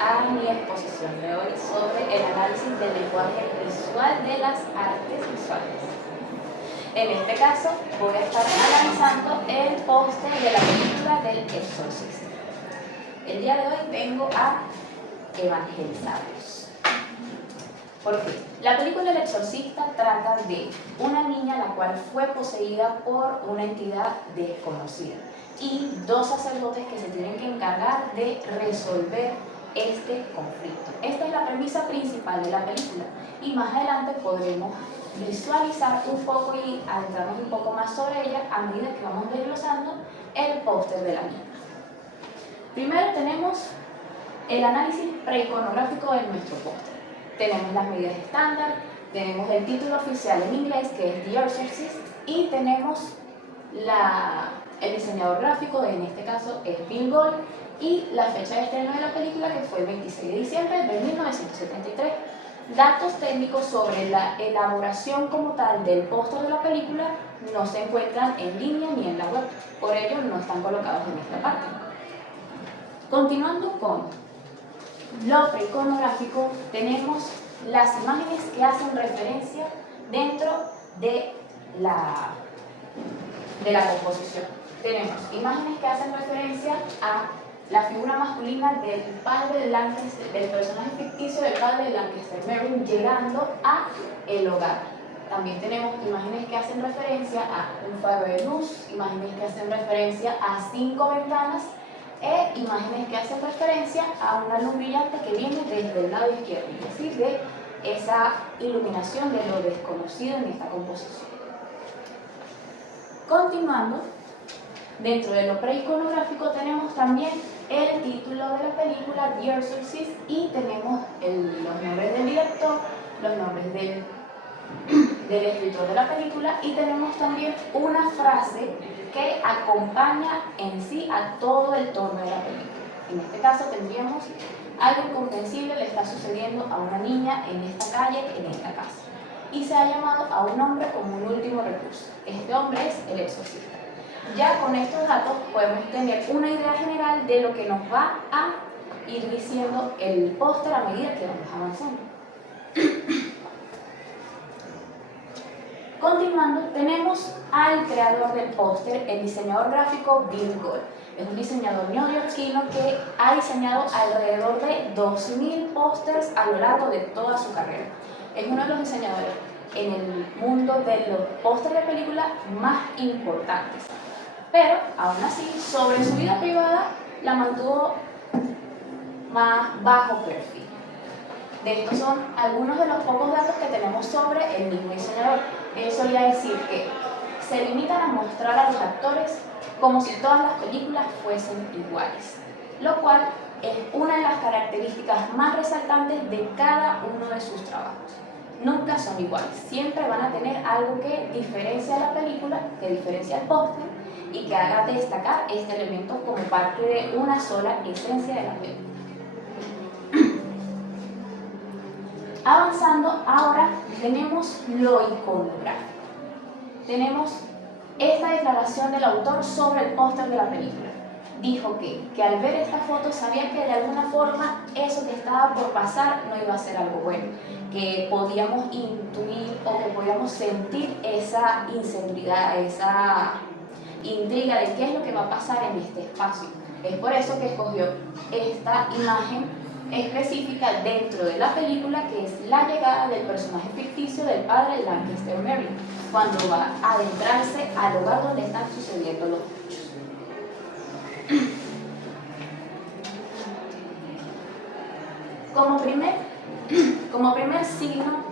a mi exposición de hoy sobre el análisis del lenguaje visual de las artes visuales. En este caso voy a estar analizando el póster de la película del Exorcista. El día de hoy vengo a evangelizarlos. ¿Por qué? La película El Exorcista trata de una niña la cual fue poseída por una entidad desconocida y dos sacerdotes que se tienen que encargar de resolver este conflicto. Esta es la premisa principal de la película y más adelante podremos visualizar un poco y adentrarnos un poco más sobre ella a medida que vamos desglosando el póster de la niña. Primero tenemos el análisis preiconográfico de nuestro póster. Tenemos las medidas estándar, tenemos el título oficial en inglés que es The Exorcist y tenemos el diseñador gráfico, en este caso es Bill Gold, y la fecha de estreno de la película que fue el 26 de diciembre de 1973. Datos técnicos sobre la elaboración como tal del póster de la película no se encuentran en línea ni en la web, por ello no están colocados en esta parte. Continuando con lo preiconográfico, tenemos las imágenes que hacen referencia dentro de la composición. Tenemos imágenes que hacen referencia a la figura masculina del padre de Lancaster, del personaje ficticio del padre de Lancaster Merrin llegando a el hogar. También tenemos imágenes que hacen referencia a un faro de luz, imágenes que hacen referencia a 5 ventanas e imágenes que hacen referencia a una luz brillante que viene desde el lado izquierdo, es decir, de esa iluminación de lo desconocido en esta composición. Continuando, dentro de lo preiconográfico tenemos también el título de la película, The Exorcist, y tenemos los nombres del director, los nombres del escritor de la película, y tenemos también una frase que acompaña en sí a todo el tono de la película. En este caso tendríamos: algo incomprensible le está sucediendo a una niña en esta calle, en esta casa. Y se ha llamado a un hombre como un último recurso. Este hombre es el exorcista. Ya con estos datos podemos tener una idea general de lo que nos va a ir diciendo el póster a medida que vamos avanzando. Continuando, tenemos al creador del póster, el diseñador gráfico Bill Gold. Es un diseñador neoyorquino que ha diseñado alrededor de 2000 pósters a lo largo de toda su carrera. Es uno de los diseñadores en el mundo de los pósters de película más importantes. Pero, aún así, sobre su vida privada la mantuvo más bajo perfil. De estos son algunos de los pocos datos que tenemos sobre el mismo diseñador. Él solía decir que se limitan a mostrar a los actores como si todas las películas fuesen iguales, lo cual es una de las características más resaltantes de cada uno de sus trabajos. Nunca son iguales, siempre van a tener algo que diferencia a la película, que diferencia al póster y que haga destacar este elemento como parte de una sola esencia de la película. Avanzando, ahora tenemos lo iconográfico. Tenemos esta declaración del autor sobre el póster de la película. Dijo que al ver esta foto sabía que de alguna forma eso que estaba por pasar no iba a ser algo bueno, que podíamos intuir o que podíamos sentir esa inseguridad, esa intriga de qué es lo que va a pasar en este espacio. Es por eso que escogió esta imagen específica dentro de la película, que es la llegada del personaje ficticio del padre Lancaster Merrin, cuando va a adentrarse al lugar donde están sucediendo los hechos. Como primer signo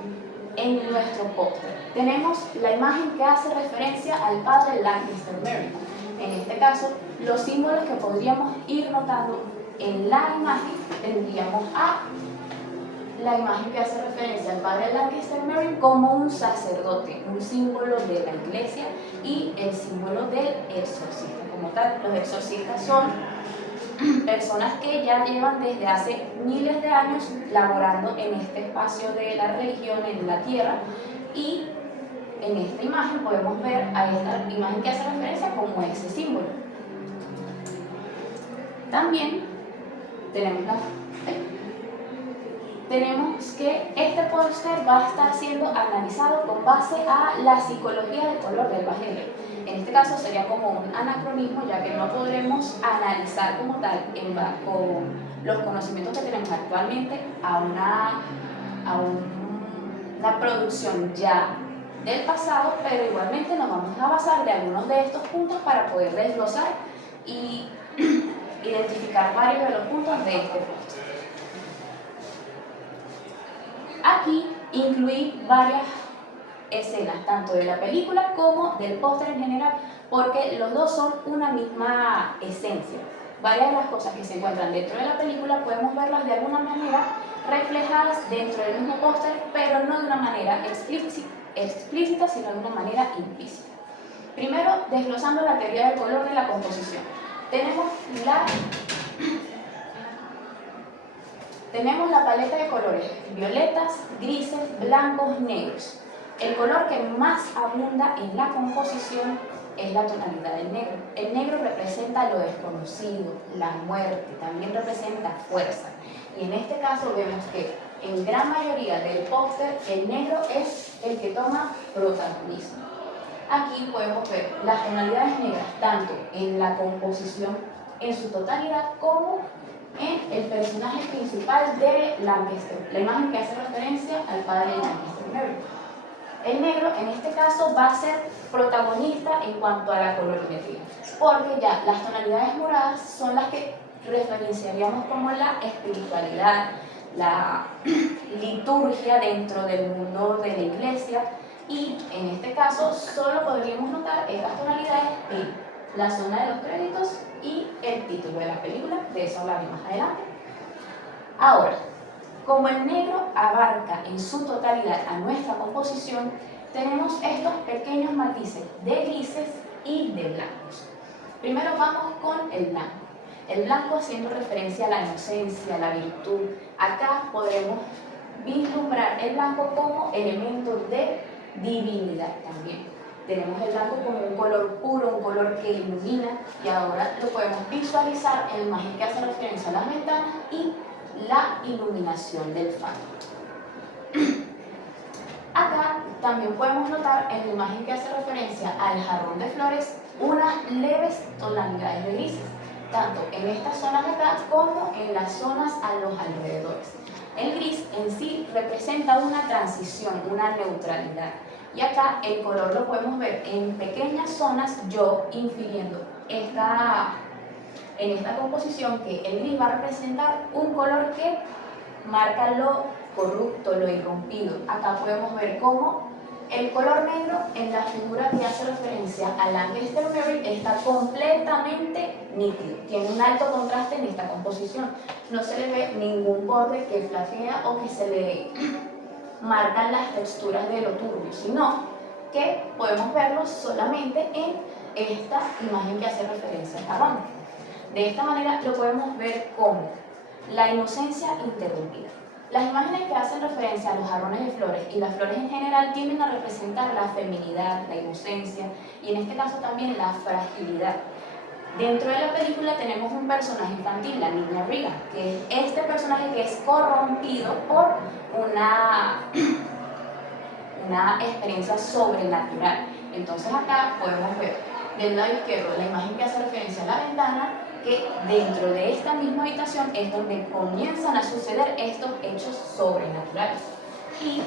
en nuestro póster tenemos la imagen que hace referencia al padre Lancaster Merrin. En este caso, los símbolos que podríamos ir notando en la imagen tendríamos a la imagen que hace referencia al padre Lancaster Merrin como un sacerdote, un símbolo de la iglesia, y el símbolo del exorcista. Como tal, los exorcistas son personas que ya llevan desde hace miles de años laborando en este espacio de la religión en la tierra, y en esta imagen podemos ver a esta imagen que hace referencia como ese símbolo. También tenemos tenemos que este póster va a estar siendo analizado con base a la psicología del color del Evangelio. En este caso sería como un anacronismo, ya que no podremos analizar como tal con los conocimientos que tenemos actualmente a una producción ya del pasado, pero igualmente nos vamos a basar de algunos de estos puntos para poder desglosar y identificar varios de los puntos de este póster. Aquí incluí varias escenas, tanto de la película como del póster en general, porque los dos son una misma esencia. Varias de las cosas que se encuentran dentro de la película podemos verlas de alguna manera reflejadas dentro del mismo póster, pero no de una manera explícita, sino de una manera implícita. Primero, desglosando la teoría del color de la composición. Tenemos la paleta de colores: violetas, grises, blancos, negros. El color que más abunda en la composición es la tonalidad del negro. El negro representa lo desconocido, la muerte, también representa fuerza. Y en este caso vemos que en gran mayoría del póster el negro es el que toma protagonismo. Aquí podemos ver las tonalidades negras tanto en la composición en su totalidad como en el personaje principal de Lancaster, la imagen que hace referencia al padre de Lancaster, Mary. El negro en este caso va a ser protagonista en cuanto a la colorimetría, porque ya las tonalidades moradas son las que referenciaríamos como la espiritualidad, la liturgia dentro del mundo de la iglesia, y en este caso solo podríamos notar estas tonalidades en la zona de los créditos y el título de la película. De eso hablaré más adelante. Ahora, como el negro abarca en su totalidad a nuestra composición, tenemos estos pequeños matices de grises y de blancos. Primero vamos con el blanco. El blanco haciendo referencia a la inocencia, la virtud. Acá podremos vislumbrar el blanco como elemento de divinidad también. Tenemos el blanco como un color puro, un color que ilumina, y ahora lo podemos visualizar en la imagen que hace referencia a las ventanas y la iluminación del faro. Acá también podemos notar en la imagen que hace referencia al jarrón de flores unas leves tonalidades de grises, tanto en estas zonas de acá como en las zonas a los alrededores. El gris en sí representa una transición, una neutralidad, y acá el color lo podemos ver en pequeñas zonas, yo infiriendo en esta composición que el gris va a representar un color que marca lo corrupto, lo irrompido. Acá podemos ver cómo el color negro en la figura que hace referencia a Lancaster Mary está completamente nítido, tiene un alto contraste en esta composición, no se le ve ningún borde que flaquea o que se le marcan las texturas de lo turbio, sino que podemos verlo solamente en esta imagen que hace referencia al jarrón. De esta manera lo podemos ver como la inocencia interrumpida. Las imágenes que hacen referencia a los jarrones de flores y las flores en general tienden a representar la feminidad, la inocencia y en este caso también la fragilidad. Dentro de la película tenemos un personaje infantil, la niña Regan, que es este personaje que es corrompido por una experiencia sobrenatural. Entonces acá podemos ver del lado izquierdo la imagen que hace referencia a la ventana, que dentro de esta misma habitación es donde comienzan a suceder estos hechos sobrenaturales. Y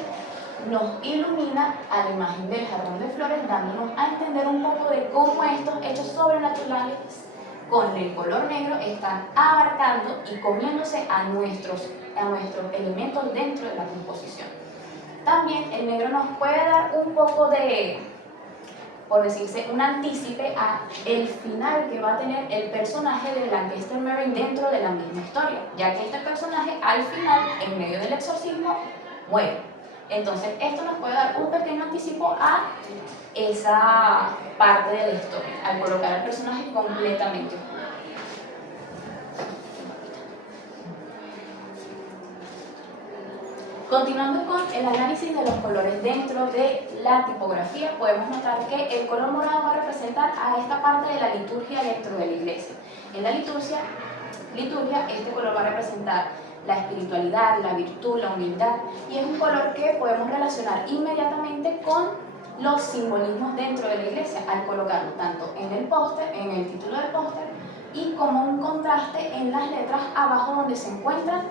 nos ilumina a la imagen del jarrón de flores, dándonos a entender un poco de cómo estos hechos sobrenaturales con el color negro están abarcando y comiéndose a nuestros elementos dentro de la composición. También el negro nos puede dar un poco de, por decirse, un antícipe a el final que va a tener el personaje de Lancaster Mary dentro de la misma historia, ya que este personaje al final, en medio del exorcismo, muere. Entonces esto nos puede dar un pequeño anticipo a esa parte de la historia, al colocar al personaje completamente oscuro. Continuando con el análisis de los colores dentro de la tipografía, podemos notar que el color morado va a representar a esta parte de la liturgia dentro de la iglesia. En la liturgia liturgia, este color va a representar la espiritualidad, la virtud, la humildad, y es un color que podemos relacionar inmediatamente con los simbolismos dentro de la iglesia al colocarlo tanto en el póster, en el título del póster, y como un contraste en las letras abajo donde se encuentran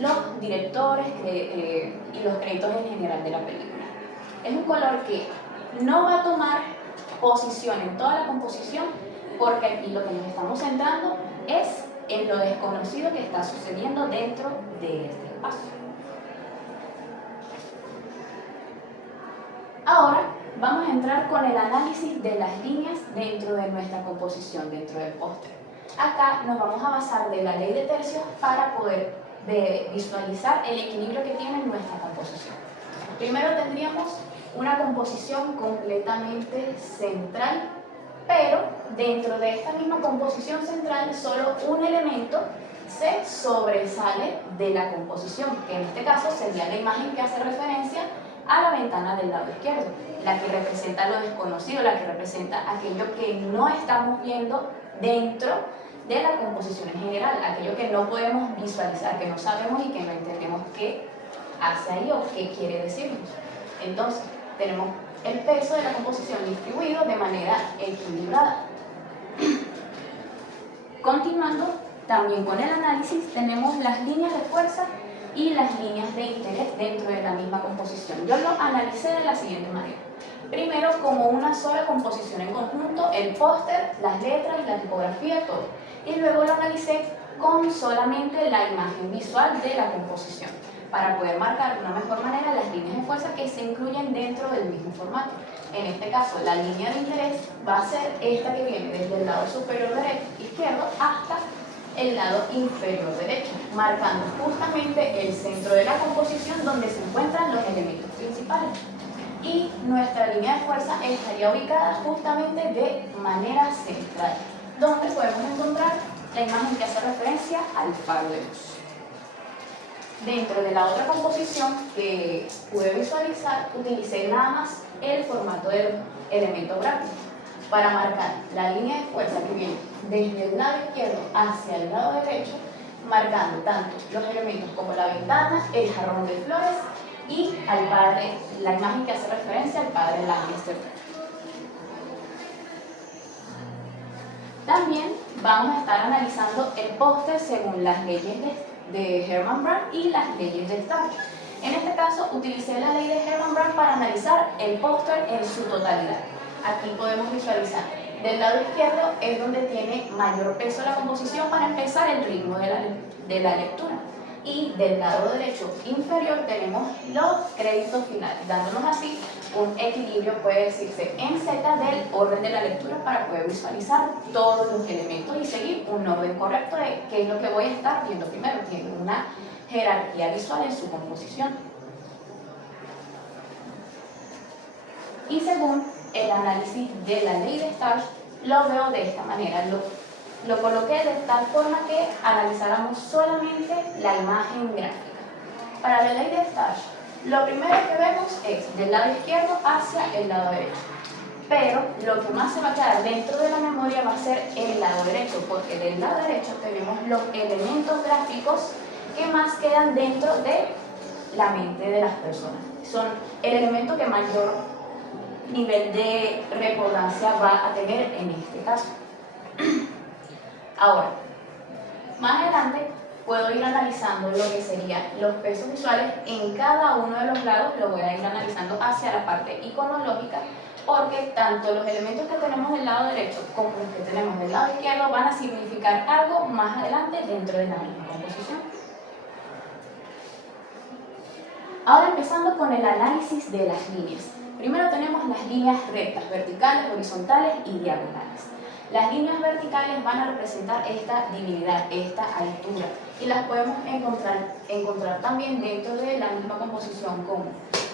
los directores y los créditos en general de la película. Es un color que no va a tomar posición en toda la composición, porque aquí lo que nos estamos centrando es en lo desconocido que está sucediendo dentro de este espacio. Ahora vamos a entrar con el análisis de las líneas dentro de nuestra composición, dentro del póster. Acá nos vamos a basar de la ley de tercios para poder visualizar el equilibrio que tiene nuestra composición. Primero tendríamos una composición completamente central, pero dentro de esta misma composición central solo un elemento se sobresale de la composición, que en este caso sería la imagen que hace referencia a la ventana del lado izquierdo, la que representa lo desconocido, la que representa aquello que no estamos viendo dentro de la composición en general, aquello que no podemos visualizar, que no sabemos y que no entendemos qué hace ahí o qué quiere decirnos. Entonces, tenemos el peso de la composición distribuido de manera equilibrada. Continuando también con el análisis, tenemos las líneas de fuerza y las líneas de interés dentro de la misma composición. Yo lo analicé de la siguiente manera. Primero, como una sola composición en conjunto, el póster, las letras, la tipografía, todo. Y luego lo analicé con solamente la imagen visual de la composición, para poder marcar de una mejor manera las líneas de fuerza que se incluyen dentro del mismo formato. En este caso, la línea de interés va a ser esta que viene desde el lado superior izquierdo hasta el lado inferior derecho, marcando justamente el centro de la composición donde se encuentran los elementos principales. Y nuestra línea de fuerza estaría ubicada justamente de manera central, donde podemos encontrar la imagen que hace referencia al faro de luz. Dentro de la otra composición que pude visualizar, utilicé nada más el formato del elemento gráfico para marcar la línea de fuerza que viene desde el lado izquierdo hacia el lado derecho, marcando tanto los elementos como la ventana, el jarrón de flores y al padre, la imagen que hace referencia al padre Lancaster. También vamos a estar analizando el póster según las leyes de Herman Brown y las leyes de Stark. En este caso utilicé la ley de Herman Brown para analizar el póster en su totalidad. Aquí podemos visualizar, del lado izquierdo es donde tiene mayor peso la composición para empezar el ritmo de la lectura. Y del lado derecho inferior tenemos los créditos finales, dándonos así un equilibrio, puede decirse, en Z del orden de la lectura para poder visualizar todos los elementos y seguir un orden correcto de qué es lo que voy a estar viendo primero. Tiene una jerarquía visual en su composición. Y según el análisis de la ley de Stark, lo veo de esta manera. Lo coloqué de tal forma que analizáramos solamente la imagen gráfica. Para la ley de Stark, lo primero que vemos es del lado izquierdo hacia el lado derecho. Pero lo que más se va a quedar dentro de la memoria va a ser el lado derecho, porque del lado derecho tenemos los elementos gráficos que más quedan dentro de la mente de las personas. Son el elemento que mayor nivel de recordancia va a tener en este caso. Ahora, más adelante puedo ir analizando lo que serían los pesos visuales en cada uno de los lados, lo voy a ir analizando hacia la parte iconológica, porque tanto los elementos que tenemos del lado derecho como los que tenemos del lado izquierdo van a significar algo más adelante dentro de la misma composición. Ahora empezando con el análisis de las líneas. Primero tenemos las líneas rectas, verticales, horizontales y diagonales. Las líneas verticales van a representar esta divinidad, esta altura, y las podemos encontrar también dentro de la misma composición como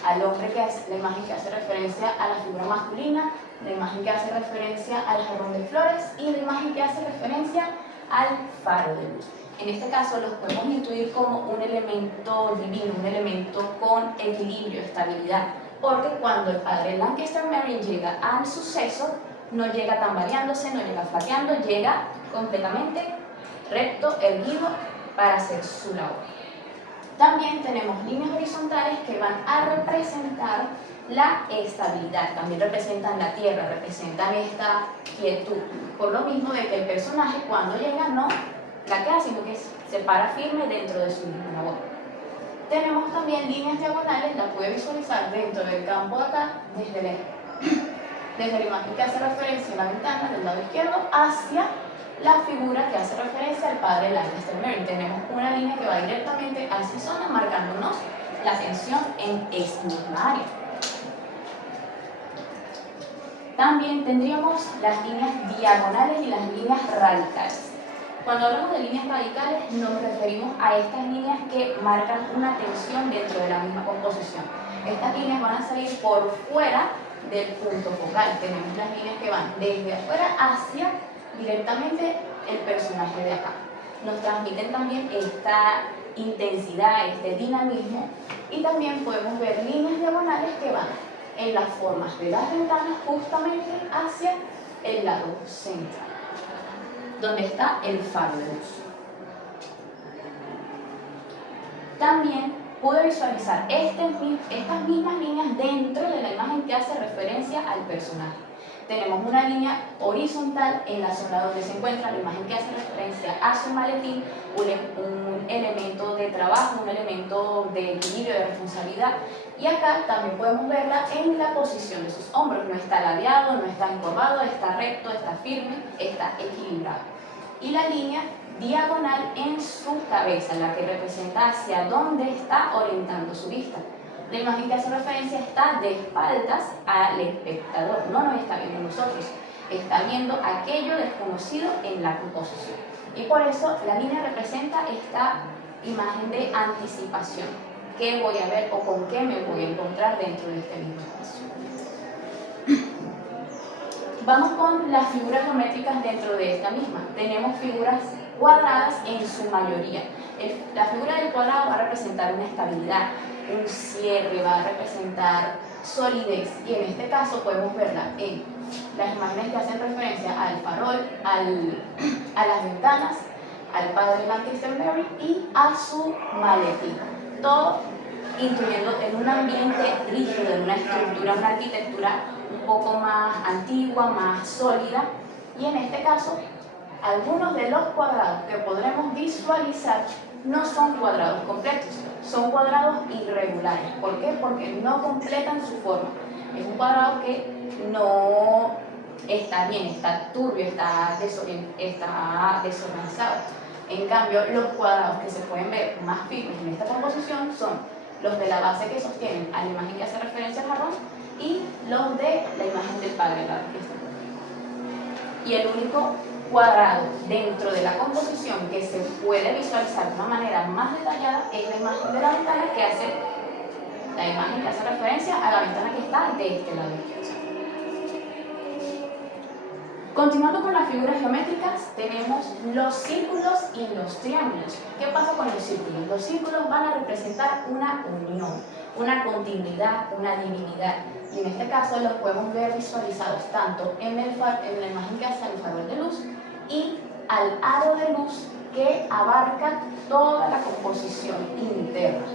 al hombre, que es la imagen que hace referencia a la figura masculina, la imagen que hace referencia al jarrón de flores y la imagen que hace referencia al faro de luz. En este caso los podemos intuir como un elemento divino, un elemento con equilibrio, estabilidad, porque cuando el padre Lancaster Marine llega al suceso, no llega tambaleándose, no llega flaqueando, llega completamente recto, erguido para hacer su labor. También tenemos líneas horizontales que van a representar la estabilidad, también representan la tierra, representan esta quietud. Por lo mismo de que el personaje cuando llega no la queda, sino que se para firme dentro de su misma labor. Tenemos también líneas diagonales, las puede visualizar dentro del campo de acá, desde la imagen que hace referencia a la ventana del lado izquierdo hacia la figura que hace referencia al padre Lancaster Mary. Tenemos una línea que va directamente a esa zona, marcándonos la tensión en esta misma área. También tendríamos las líneas diagonales y las líneas radicales. Cuando hablamos de líneas radicales nos referimos a estas líneas que marcan una tensión dentro de la misma composición. Estas líneas van a salir por fuera del punto focal. Tenemos las líneas que van desde afuera hacia directamente el personaje de acá. Nos transmiten también esta intensidad, este dinamismo, y también podemos ver líneas diagonales que van en las formas de las ventanas justamente hacia el lado central, donde está el faro de luz. También pude visualizar estas mismas líneas dentro de la imagen que hace referencia al personaje. Tenemos una línea horizontal en la zona donde se encuentra la imagen que hace referencia a su maletín, un elemento de trabajo, un elemento de equilibrio, de responsabilidad. Y acá también podemos verla en la posición de sus hombros. No está ladeado, no está encorvado, está recto, está firme, está equilibrado. Y la línea diagonal en su cabeza, la que representa hacia dónde está orientando su vista. La imagen que hace referencia está de espaldas al espectador, no nos está viendo nosotros, está viendo aquello desconocido en la composición. Y por eso la línea representa esta imagen de anticipación. ¿Qué voy a ver o con qué me voy a encontrar dentro de este mismo espacio? Vamos con las figuras geométricas dentro de esta misma. Tenemos figuras cuadradas en su mayoría. La figura del cuadrado va a representar una estabilidad, un cierre, va a representar solidez, y en este caso podemos verla en las imágenes que hacen referencia al farol, a las ventanas, al padre Lancaster Mary y a su maletín. Todo incluyendo en un ambiente rígido, en una estructura, una arquitectura un poco más antigua, más sólida, y en este caso algunos de los cuadrados que podremos visualizar no son cuadrados completos, son cuadrados irregulares. ¿Por qué? Porque no completan su forma. Es un cuadrado que no está bien, está turbio, está desorganizado. En cambio, los cuadrados que se pueden ver más firmes en esta composición son los de la base que sostienen a la imagen que hace referencia al jarrón y los de la imagen del padre Lancaster. Y el único cuadrado dentro de la composición que se puede visualizar de una manera más detallada es la imagen de la ventana que hace referencia a la ventana que está de este lado izquierdo. Continuando con las figuras geométricas, tenemos los círculos y los triángulos. ¿Qué pasa con los círculos? Los círculos van a representar una unión, una continuidad, una divinidad. Y en este caso los podemos ver visualizados tanto en la imagen que hace el farol de luz y al aro de luz que abarca toda la composición interna.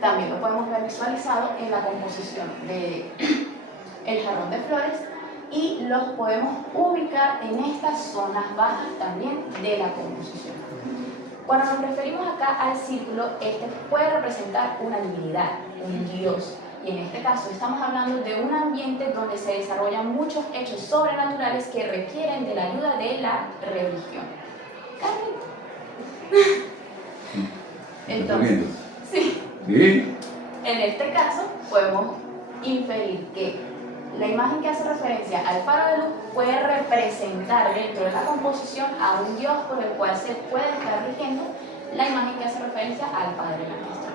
También lo podemos ver visualizado en la composición del jarrón de flores, y los podemos ubicar en estas zonas bajas también de la composición. Cuando nos referimos acá al círculo, este puede representar una divinidad, un dios. Y en este caso estamos hablando de un ambiente donde se desarrollan muchos hechos sobrenaturales que requieren de la ayuda de la religión. Carmen. Entonces, sí. En este caso podemos inferir que la imagen que hace referencia al faro de luz puede representar dentro de la composición a un dios por el cual se puede estar rigiendo la imagen que hace referencia al padre Lancaster.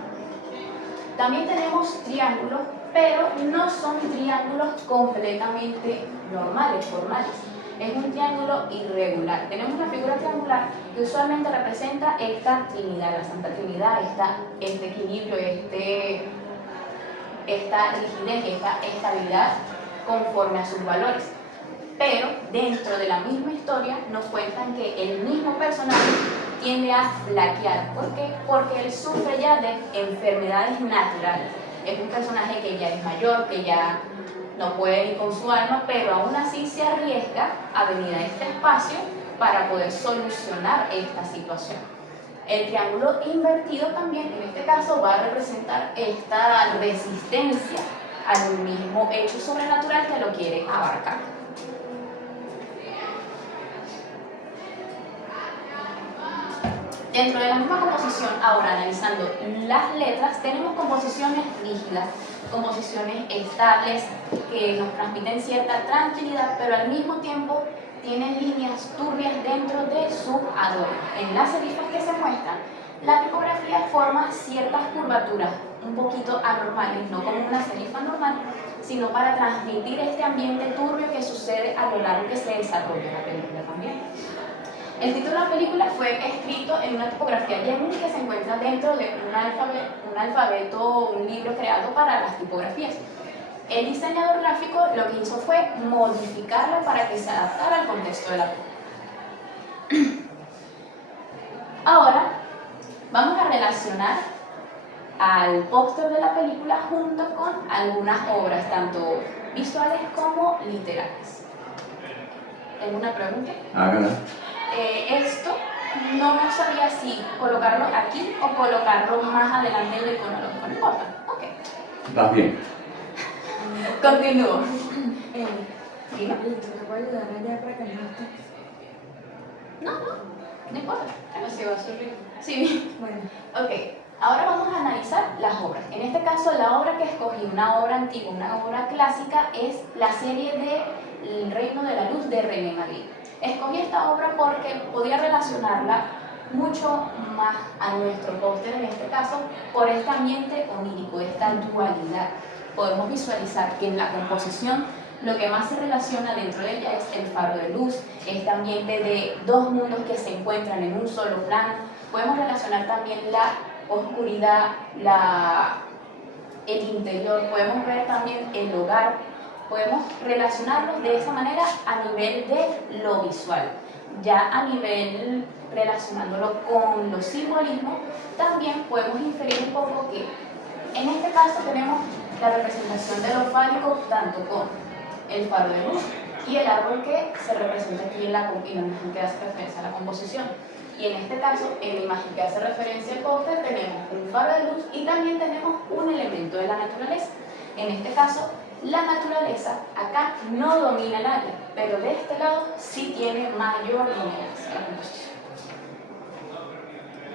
También tenemos triángulos, pero no son triángulos completamente normales, formales. Es un triángulo irregular. Tenemos una figura triangular que usualmente representa esta Trinidad, la Santa Trinidad, este equilibrio, esta rigidez, esta estabilidad conforme a sus valores. Pero dentro de la misma historia nos cuentan que el mismo personaje tiende a flaquear. ¿Por qué? Porque él sufre ya de enfermedades naturales. Es un personaje que ya es mayor, que ya no puede ir con su alma, pero aún así se arriesga a venir a este espacio para poder solucionar esta situación. El triángulo invertido también, en este caso, va a representar esta resistencia al mismo hecho sobrenatural que lo quiere abarcar. Dentro de la misma composición, ahora analizando las letras, tenemos composiciones rígidas, composiciones estables que nos transmiten cierta tranquilidad, pero al mismo tiempo tienen líneas turbias dentro de su adorno. En las serifas que se muestran, la tipografía forma ciertas curvaturas un poquito anormales, no como una serifa normal, sino para transmitir este ambiente turbio que sucede a lo largo que se desarrolla la película también. El título de la película fue escrito en una tipografía Gemini que se encuentra dentro de un alfabeto, un libro creado para las tipografías. El diseñador gráfico lo que hizo fue modificarla para que se adaptara al contexto de la película. Ahora vamos a relacionar al póster de la película junto con algunas obras, tanto visuales como literarias. ¿Tengo una pregunta? Hágala. Esto no sabía si colocarlo aquí o colocarlo más adelante en el cronológico. No importa. Ok. Estás bien. Continúo. Dime. ¿Te puedo ayudar allá para que no estés? No importa. Así va a ser rico. Sí. Bueno. Ok. Ahora vamos a analizar las obras. En este caso, la obra que escogí, una obra antigua, una obra clásica, es la serie de El Reino de la Luz de René Magritte. Escogí esta obra porque podía relacionarla mucho más a nuestro póster, en este caso, por este ambiente onírico, esta dualidad. Podemos visualizar que en la composición lo que más se relaciona dentro de ella es el faro de luz, este ambiente de dos mundos que se encuentran en un solo plano. Podemos relacionar también la oscuridad, el interior, podemos ver también el hogar, podemos relacionarlos de esa manera a nivel de lo visual. Ya a nivel relacionándolo con los simbolismos, también podemos inferir un poco que en este caso tenemos la representación de lo fálico tanto con el faro de luz y el árbol que se representa aquí en la imagen que hace referencia a la composición. Y en este caso, en la imagen que hace referencia al póster, tenemos un faro de luz y también tenemos un elemento de la naturaleza. En este caso, la naturaleza acá no domina el área, pero de este lado sí tiene mayor dominancia la composición.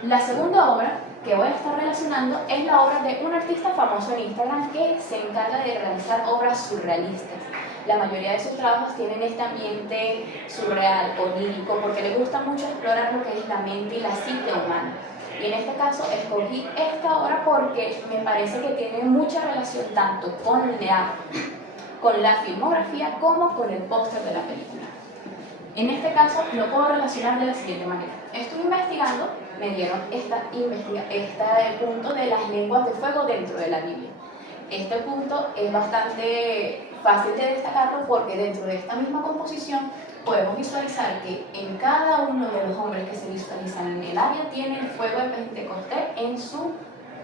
La segunda obra que voy a estar relacionando es la obra de un artista famoso en Instagram que se encarga de realizar obras surrealistas. La mayoría de sus trabajos tienen este ambiente surreal, onírico, porque le gusta mucho explorar lo que es la mente y la psique humana. Y en este caso escogí esta obra porque me parece que tiene mucha relación tanto con la filmografía como con el póster de la película. En este caso lo puedo relacionar de la siguiente manera. Estuve investigando, me dieron este punto de las lenguas de fuego dentro de la Biblia. Este punto es bastante fácil de destacarlo porque dentro de esta misma composición podemos visualizar que en cada uno de los hombres que se visualizan en el área tiene el fuego de Pentecostés en su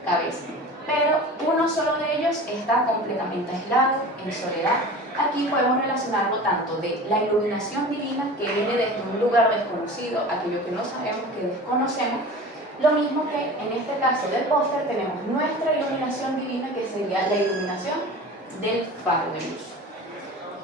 cabeza. Pero uno solo de ellos está completamente aislado, en soledad. Aquí podemos relacionarlo tanto de la iluminación divina que viene desde un lugar desconocido, aquello que no sabemos, que desconocemos. Lo mismo que en este caso del póster tenemos nuestra iluminación divina, que sería la iluminación del faro de luz.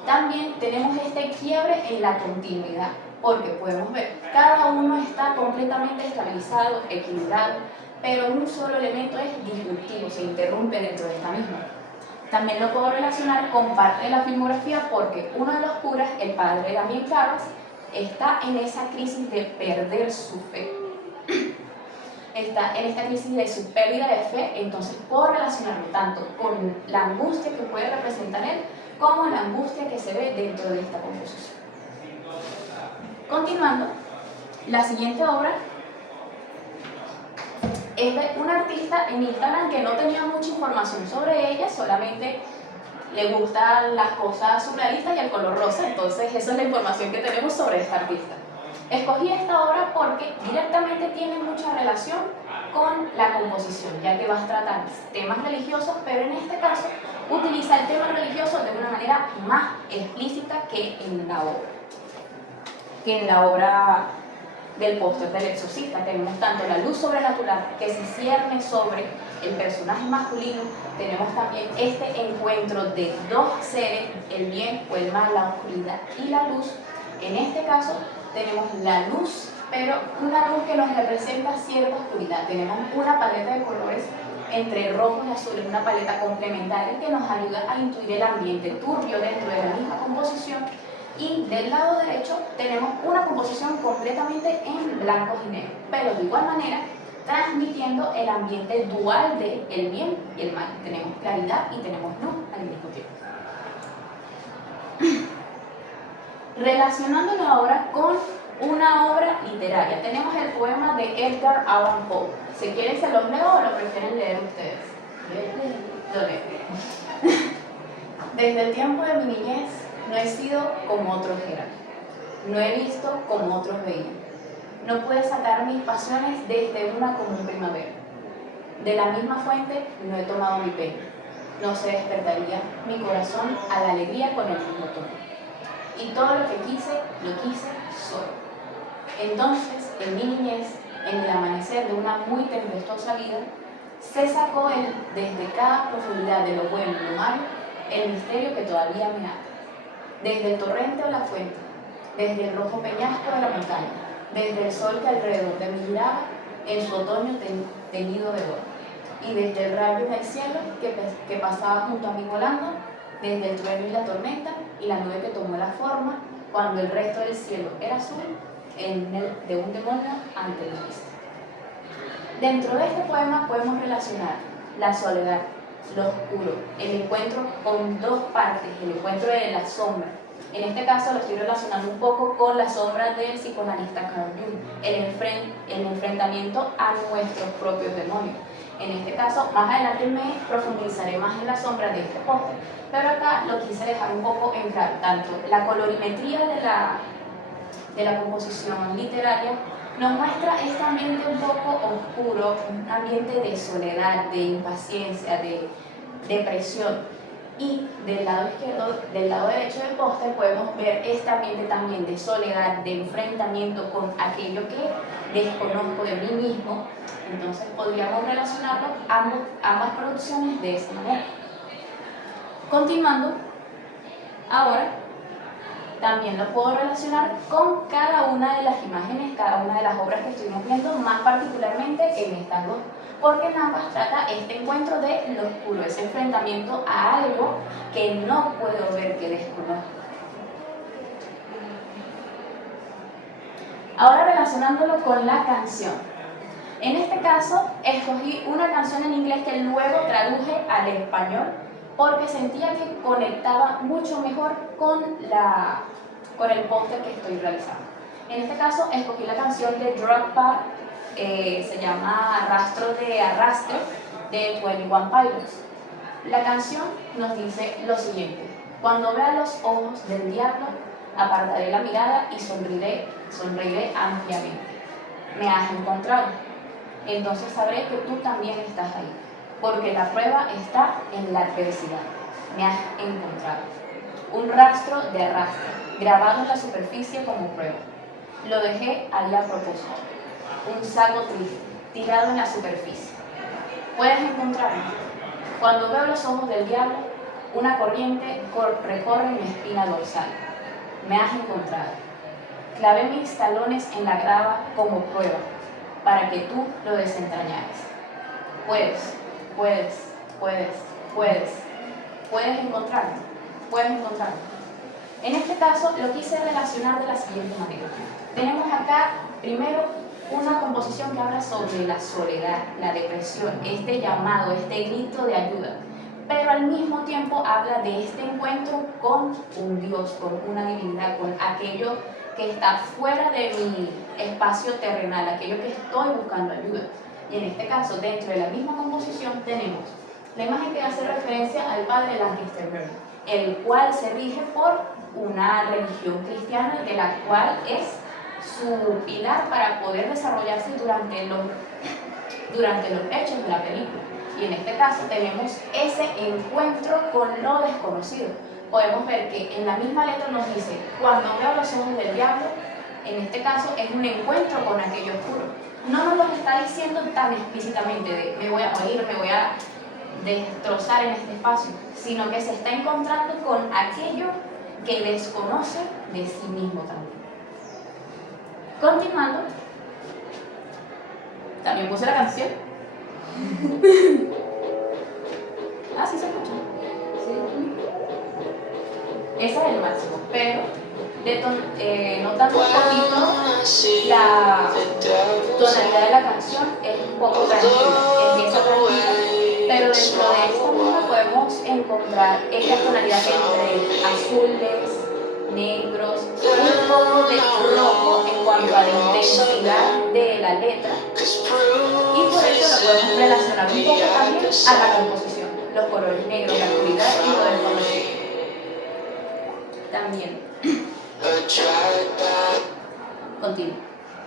También tenemos este quiebre en la continuidad, porque podemos ver, cada uno está completamente estabilizado, equilibrado, pero un solo elemento es disruptivo, se interrumpe dentro de esta misma. También lo puedo relacionar con parte de la filmografía porque uno de los curas, el padre Damien Carras, está en esa crisis de perder su fe. Está en esta crisis de su pérdida de fe, entonces puedo relacionarlo tanto con la angustia que puede representar él, como la angustia que se ve dentro de esta composición. Continuando, la siguiente obra es de un artista en Instagram que no tenía mucha información sobre ella, solamente le gustan las cosas surrealistas y el color rosa, entonces esa es la información que tenemos sobre esta artista. Escogí esta obra porque directamente tiene mucha relación con la composición, ya que vas a tratar temas religiosos, pero en este caso utiliza el tema religioso de una manera más explícita que en la obra del póster del exorcista. Tenemos tanto la luz sobrenatural que se cierne sobre el personaje masculino, tenemos también este encuentro de dos seres, el bien o el mal, la oscuridad y la luz. En este caso tenemos la luz, pero una luz que nos representa cierta oscuridad. Tenemos una paleta de colores entre rojos y azules, una paleta complementaria que nos ayuda a intuir el ambiente turbio dentro de la misma composición. Y del lado derecho tenemos una composición completamente en blancos y negros, pero de igual manera transmitiendo el ambiente dual de el bien y el mal. Tenemos claridad y tenemos luz al mismo tiempo. Relacionando la obra con una obra literaria, tenemos el poema de Edgar Allan Poe. Si quieren se los leo o lo prefieren leer ustedes. Lo leo. Desde el tiempo de mi niñez no he sido como otros eran, no he visto como otros veían, no pude sacar mis pasiones desde una común primavera. De la misma fuente no he tomado mi pena, no se despertaría mi corazón a la alegría con el mismo tono. Y todo lo que quise, lo quise solo. Entonces, en mi niñez, en el amanecer de una muy tempestuosa vida, se sacó él desde cada profundidad de lo bueno y lo malo el misterio que todavía me ata. Desde el torrente o la fuente, desde el rojo peñasco de la montaña, desde el sol que alrededor de mí giraba en su otoño teñido de oro, y desde el rayo en el cielo que pasaba junto a mí volando, desde el trueno y la tormenta y la nube que tomó la forma cuando el resto del cielo era azul de un demonio ante la vista. Dentro de este poema podemos relacionar la soledad, lo oscuro, el encuentro con dos partes, el encuentro de la sombra. En este caso lo estoy relacionando un poco con la sombra del psicoanalista Carl Jung, el enfrentamiento a nuestros propios demonios. En este caso, más adelante me profundizaré más en la sombra de este póster, pero acá lo quise dejar un poco en claro, tanto la colorimetría de la composición literaria nos muestra este ambiente un poco oscuro, un ambiente de soledad, de impaciencia, de depresión. Y del lado izquierdo, del lado derecho del póster podemos ver este ambiente también de soledad, de enfrentamiento con aquello que desconozco de mí mismo. Entonces podríamos relacionarlo ambas producciones de esa manera. Continuando, ahora también lo puedo relacionar con cada una de las imágenes, cada una de las obras que estuvimos viendo, más particularmente en estas dos, porque en ambas trata este encuentro de lo oscuro, ese enfrentamiento a algo que no puedo ver, que desconozco. Ahora relacionándolo con la canción. En este caso, escogí una canción en inglés que luego traduje al español porque sentía que conectaba mucho mejor con el póster que estoy realizando. En este caso, escogí la canción de Drug Park, se llama Rastro de Arrastre, de 21 Pilots. La canción nos dice lo siguiente: cuando vea los ojos del diablo, apartaré la mirada y sonreiré ampliamente. Me has encontrado. Entonces sabré que tú también estás ahí, porque la prueba está en la adversidad. Me has encontrado. Un rastro de arrastre, grabado en la superficie como prueba. Lo dejé ahí a propósito. Un saco triste, tirado en la superficie. Puedes encontrarme. Cuando veo los ojos del diablo, una corriente recorre mi espina dorsal. Me has encontrado. Clavé mis talones en la grava como prueba, para que tú lo desentrañaras. Puedes encontrarme, puedes encontrarme. En este caso lo quise relacionar de la siguiente manera. Tenemos acá primero una composición que habla sobre la soledad, la depresión, este llamado, este grito de ayuda, pero al mismo tiempo habla de este encuentro con un Dios, con una divinidad, con aquello que está fuera de mi espacio terrenal, aquello que estoy buscando ayuda. Y en este caso, dentro de la misma composición, tenemos la imagen que hace referencia al padre Lancaster Gale, el cual se rige por una religión cristiana de la cual es su pilar para poder desarrollarse durante los hechos de la película. Y en este caso tenemos ese encuentro con lo desconocido. Podemos ver que en la misma letra nos dice, cuando veo los ojos del diablo, en este caso es un encuentro con aquello oscuro. No nos lo está diciendo tan explícitamente de me voy a morir, me voy a destrozar en este espacio, sino que se está encontrando con aquello que desconoce de sí mismo también. Continuando, también puse la canción. Ah, sí se escucha. Sí. Ese es el máximo, pero notando un poquito la tonalidad de la canción es un poco tranquila, empieza tranquila, pero dentro de esta misma podemos encontrar estas tonalidades entre azules, negros, un poco de rojo en cuanto a la intensidad de la letra, y por eso lo podemos relacionar un poco también a la composición, los colores negros, la oscuridad y lo desconocido. También continúo,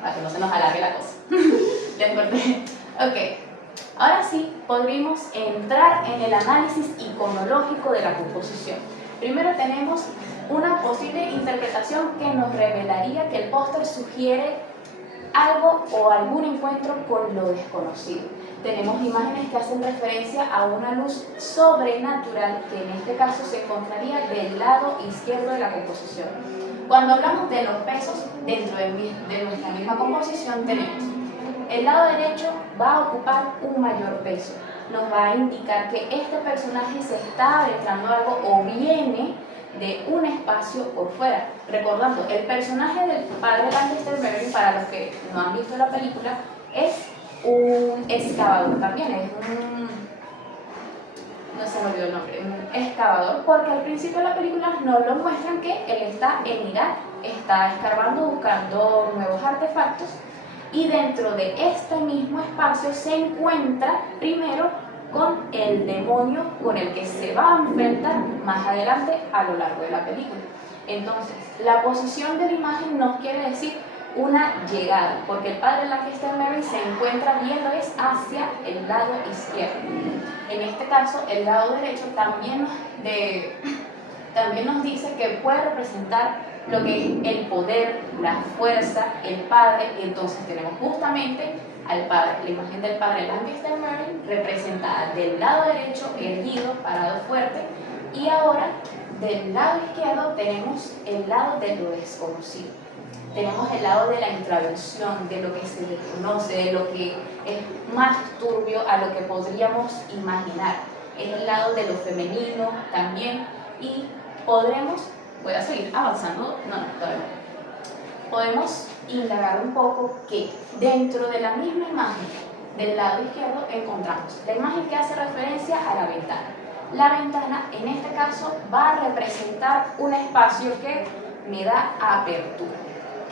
para que no se nos alargue la cosa. Les corté. Ok, ahora sí podríamos entrar en el análisis iconológico de la composición. Primero tenemos una posible interpretación que nos revelaría que el póster sugiere algo o algún encuentro con lo desconocido. Tenemos imágenes que hacen referencia a una luz sobrenatural que en este caso se encontraría del lado izquierdo de la composición. Cuando hablamos de los pesos dentro de nuestra misma composición tenemos el lado derecho va a ocupar un mayor peso, nos va a indicar que este personaje se está adentrando a algo o viene de un espacio por fuera. Recordando, el personaje del padre Lancaster Merry, para los que no han visto la película, es un excavador también, no se me olvidó el nombre, un excavador, porque al principio de la película nos lo muestran que él está en Irak, está escarbando, buscando nuevos artefactos, y dentro de este mismo espacio se encuentra primero con el demonio con el que se va a enfrentar más adelante a lo largo de la película. Entonces, la posición de la imagen nos quiere decir una llegada, porque el padre Lancaster Merry se encuentra viendo es hacia el lado izquierdo. En este caso, el lado derecho también nos dice que puede representar lo que es el poder, la fuerza, el padre, y entonces tenemos justamente al padre, la imagen del padre Lancaster Merry representada del lado derecho, erguido, parado fuerte, y ahora del lado izquierdo tenemos el lado de lo desconocido. Tenemos el lado de la intraversión, de lo que se desconoce, de lo que es más turbio a lo que podríamos imaginar. Es el lado de lo femenino también, y voy a seguir avanzando, todavía no. Podemos indagar un poco que dentro de la misma imagen del lado izquierdo encontramos la imagen que hace referencia a la ventana. La ventana en este caso va a representar un espacio que me da apertura,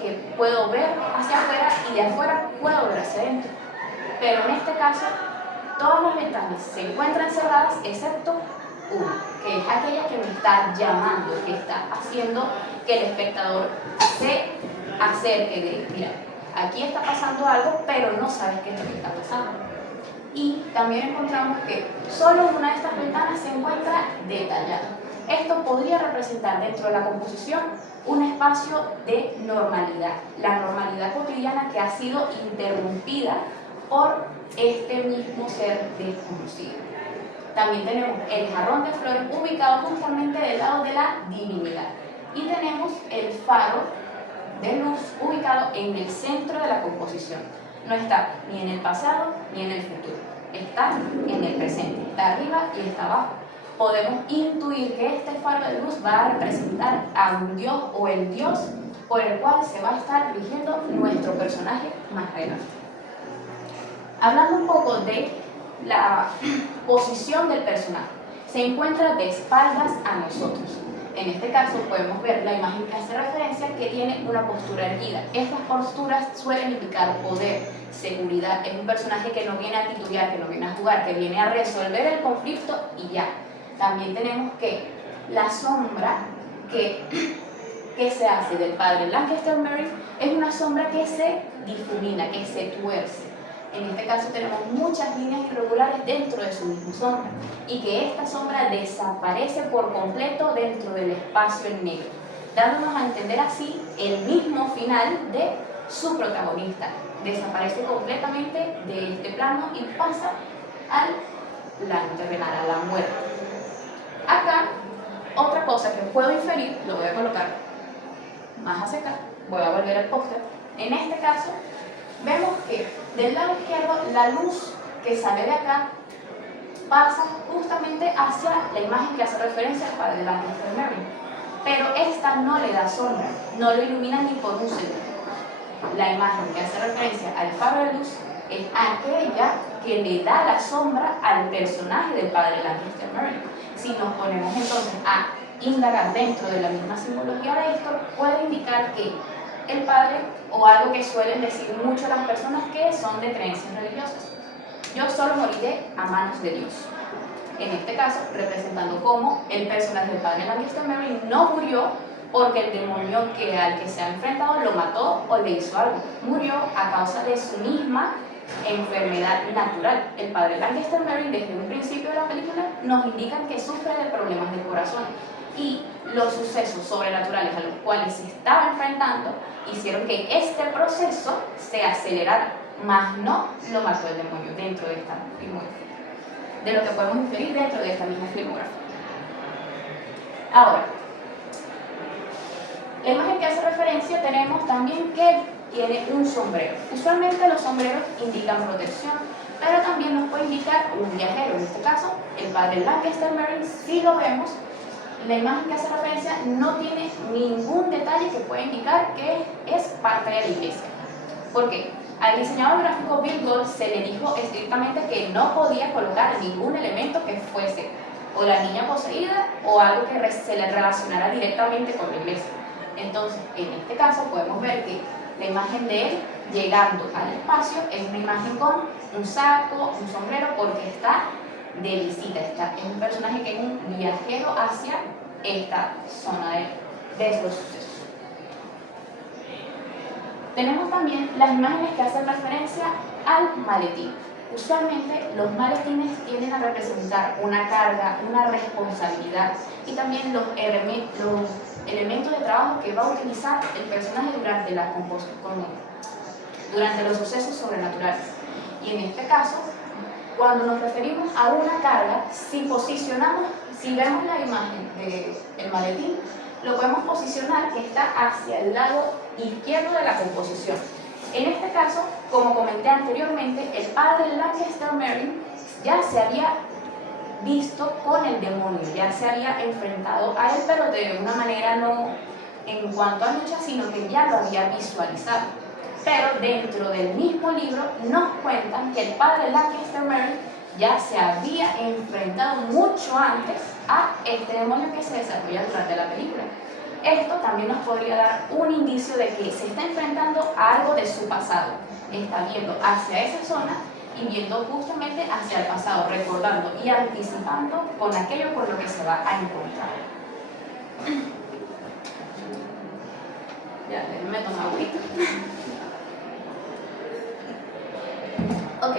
que puedo ver hacia afuera y de afuera puedo ver hacia adentro. Pero en este caso todas las ventanas se encuentran cerradas excepto una, que es aquella que me está llamando, que está haciendo que el espectador se acerque de, mira, aquí está pasando algo, pero no sabes qué es lo que está pasando. Y también encontramos que solo una de estas ventanas se encuentra detallada. Esto podría representar dentro de la composición un espacio de normalidad, la normalidad cotidiana que ha sido interrumpida por este mismo ser desconocido. También tenemos el jarrón de flores ubicado justamente del lado de la divinidad. Y tenemos el faro de luz ubicado en el centro de la composición. No está ni en el pasado ni en el futuro. Está en el presente. Está arriba y está abajo. Podemos intuir que este faro de luz va a representar a un dios o el dios por el cual se va a estar rigiendo nuestro personaje más adelante. Hablando un poco de la posición del personaje, se encuentra de espaldas a nosotros. En este caso podemos ver la imagen que hace referencia que tiene una postura erguida. Estas posturas suelen indicar poder, seguridad. Es un personaje que no viene a titubear, que no viene a jugar, que viene a resolver el conflicto y ya. También tenemos que la sombra que ¿qué se hace del padre Lancaster Marine? Es una sombra que se difumina, que se tuerce. En este caso tenemos muchas líneas irregulares dentro de su misma sombra y que esta sombra desaparece por completo dentro del espacio en negro, dándonos a entender así el mismo final de su protagonista. Desaparece completamente de este plano y pasa al plano terrenal, a la muerte. Acá, otra cosa que puedo inferir, lo voy a colocar más hacia acá, voy a volver al póster. En este caso, vemos que del lado izquierdo la luz que sale de acá pasa justamente hacia la imagen que hace referencia al padre Lancaster Marine, pero esta no le da sombra, no lo ilumina ni por un segundo. La imagen que hace referencia al faro de luz es aquella que le da la sombra al personaje del padre Lancaster Marine. Si nos ponemos entonces a indagar dentro de la misma simbología de esto, puede indicar que el padre, o algo que suelen decir mucho las personas que son de creencias religiosas, yo solo moriré a manos de Dios. En este caso, representando cómo el personaje del padre Lancaster Marine no murió porque el demonio al que se ha enfrentado lo mató o le hizo algo. Murió a causa de su misma enfermedad natural. El padre Lancaster Marine, desde un principio de la película, nos indican que sufre de problemas del corazón y los sucesos sobrenaturales a los cuales se estaba enfrentando hicieron que este proceso se acelerara, mas no lo mató el demonio dentro de esta filmografía, de lo que podemos inferir dentro de esta misma filmografía. Ahora, la imagen que hace referencia tenemos también que tiene un sombrero. Usualmente los sombreros indican protección, pero también nos puede indicar un viajero. En este caso, el padre Lancaster Marine, si lo vemos, la imagen que hace referencia no tiene ningún detalle que pueda indicar que es parte de la iglesia. ¿Por qué? Al diseñador gráfico Bill Gold se le dijo estrictamente que no podía colocar ningún elemento que fuese o la niña poseída o algo que se le relacionara directamente con la iglesia. Entonces, en este caso podemos ver que la imagen de él llegando al espacio es una imagen con un saco, un sombrero, porque está de visita, es un personaje que es un viajero hacia esta zona de los sucesos. Tenemos también las imágenes que hacen referencia al maletín. Usualmente los maletines tienden a representar una carga, una responsabilidad y también los elementos de trabajo que va a utilizar el personaje durante los sucesos sobrenaturales. Y en este caso, cuando nos referimos a una carga, si vemos la imagen del maletín, lo podemos posicionar que está hacia el lado izquierdo de la composición. En este caso, como comenté anteriormente, el padre Lancaster Marine ya se había visto con el demonio, ya se había enfrentado a él, pero de una manera no en cuanto a lucha, sino que ya lo había visualizado. Pero dentro del mismo libro nos cuentan que el padre Lancaster Marine ya se había enfrentado mucho antes a este demonio que se desarrolla durante la película. Esto también nos podría dar un indicio de que se está enfrentando a algo de su pasado. Está viendo hacia esa zona y viendo justamente hacia el pasado, recordando y anticipando con aquello con lo que se va a encontrar. Ya, déjenme tomar agüita. Ok,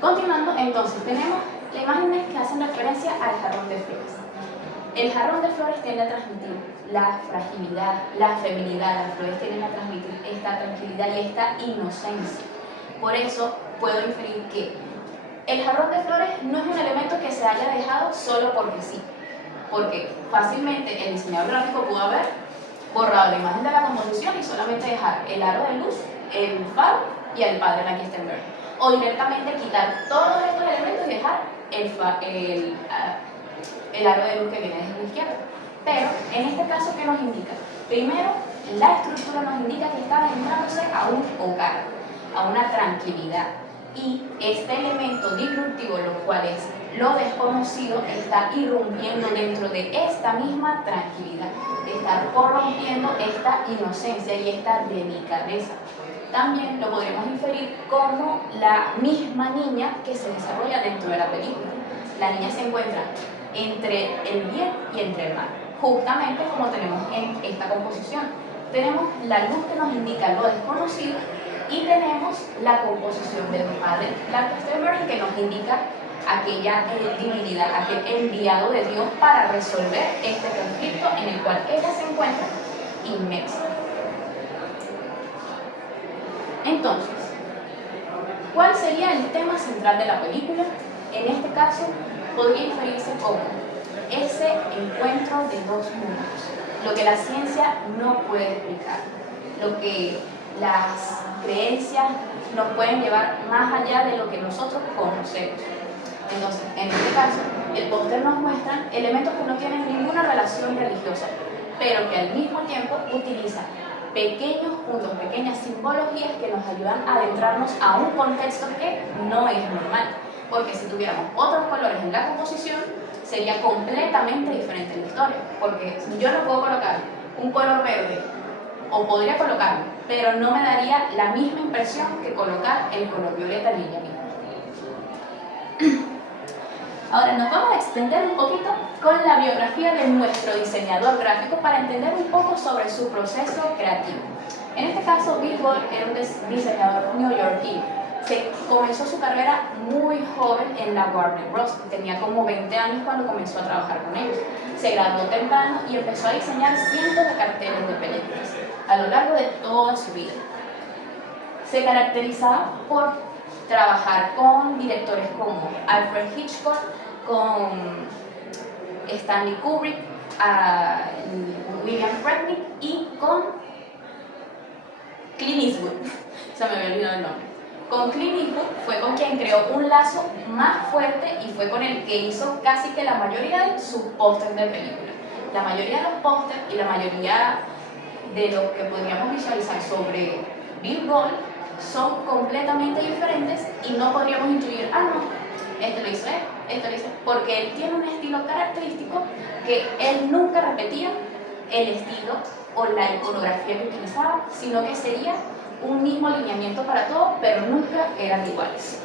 continuando, entonces tenemos las imágenes que hacen referencia al jarrón de flores. El jarrón de flores tiende a transmitir la fragilidad, la feminidad. Las flores tienden a transmitir esta tranquilidad y esta inocencia. Por eso puedo inferir que el jarrón de flores no es un elemento que se haya dejado solo porque sí, porque fácilmente el diseñador gráfico pudo haber borrado la imagen de la composición y solamente dejar el aro de luz, el faro y el padre Lancaster Marine, o directamente quitar todos estos elementos y dejar el aro de luz que viene desde la izquierda. Pero en este caso, ¿qué nos indica? Primero, la estructura nos indica que está adentrándose a un hogar, a una tranquilidad, y este elemento disruptivo, lo cual es lo desconocido, está irrumpiendo dentro de esta misma tranquilidad, está corrompiendo esta inocencia y esta delicadeza. También lo podremos inferir como la misma niña que se desarrolla dentro de la película. La niña se encuentra entre el bien y entre el mal. justamente como tenemos en esta composición. Tenemos la luz que nos indica lo desconocido y tenemos la composición del padre Lancaster que nos indica aquella divinidad, aquel enviado de Dios para resolver este conflicto en el cual ella se encuentra inmersa. Entonces, ¿cuál sería el tema central de la película? En este caso, podría inferirse como ese encuentro de dos mundos, lo que la ciencia no puede explicar, lo que las creencias nos pueden llevar más allá de lo que nosotros conocemos. Entonces, en este caso, el póster nos muestra elementos que no tienen ninguna relación religiosa, pero que al mismo tiempo utilizan pequeños puntos, pequeñas simbologías que nos ayudan a adentrarnos a un contexto que no es normal, porque si tuviéramos otros colores en la composición, sería completamente diferente la historia, porque yo no puedo colocar un color verde, o podría colocarlo, pero no me daría la misma impresión que colocar el color violeta en ella misma. Ahora nos vamos a extender un poquito con la biografía de nuestro diseñador gráfico para entender un poco sobre su proceso creativo. En este caso, Bill Gold era un diseñador neoyorquino. Comenzó su carrera muy joven en la Warner Bros. Tenía como 20 años cuando comenzó a trabajar con ellos. Se graduó temprano y empezó a diseñar cientos de carteles de películas a lo largo de toda su vida. Se caracterizaba por trabajar con directores como Alfred Hitchcock, con Stanley Kubrick, William Friedkin y con Clint Eastwood. Se me había olvidado el nombre. Con Clint Eastwood fue con quien creó un lazo más fuerte y fue con el que hizo casi que la mayoría de sus pósters de películas. La mayoría de los pósters y la mayoría de lo que podríamos visualizar sobre Bill Gold son completamente diferentes y no podríamos intuir, no, este lo hizo él, este lo hizo él, porque él tiene un estilo característico que él nunca repetía el estilo o la iconografía que utilizaba, sino que sería un mismo alineamiento para todos, pero nunca eran iguales.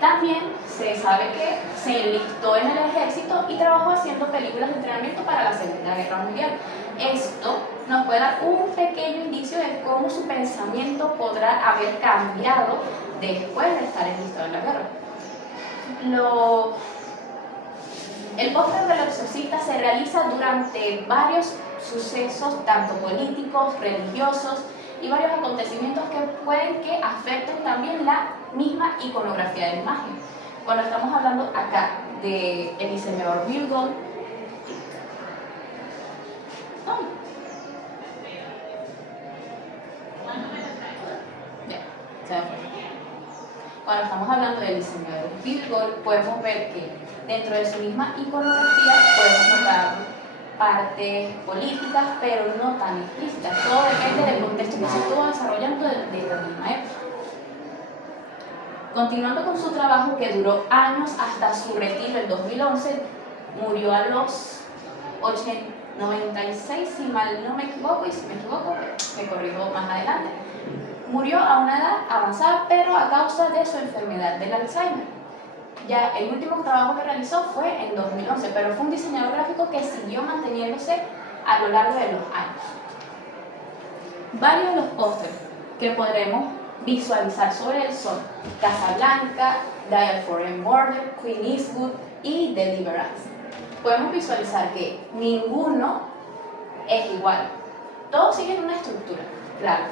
También se sabe que se enlistó en el ejército y trabajó haciendo películas de entrenamiento para la Segunda Guerra Mundial. Esto nos puede dar un pequeño indicio de cómo su pensamiento podrá haber cambiado después de estar enlistado en la guerra. El póster del exorcista se realiza durante varios sucesos, tanto políticos, religiosos y varios acontecimientos que pueden que afecten también la misma iconografía de la imagen. Cuando estamos hablando acá del diseñador Bill Gold, cuando estamos hablando del diseñador Bill Gold, podemos ver que dentro de su misma iconografía podemos notar partes políticas, pero no tan explícitas. Todo depende del contexto que se estuvo desarrollando desde la misma época. Continuando con su trabajo, que duró años hasta su retiro en 2011, murió a los 96, si mal no me equivoco, y si me equivoco, me corrijo más adelante. Murió a una edad avanzada, pero a causa de su enfermedad del Alzheimer. Ya el último trabajo que realizó fue en 2011, pero fue un diseñador gráfico que siguió manteniéndose a lo largo de los años. Varios de los pósters que podremos visualizar sobre él son Casablanca, Dial for a Murder, Clint Eastwood y Deliverance. Podemos visualizar que ninguno es igual. Todos siguen una estructura, claro,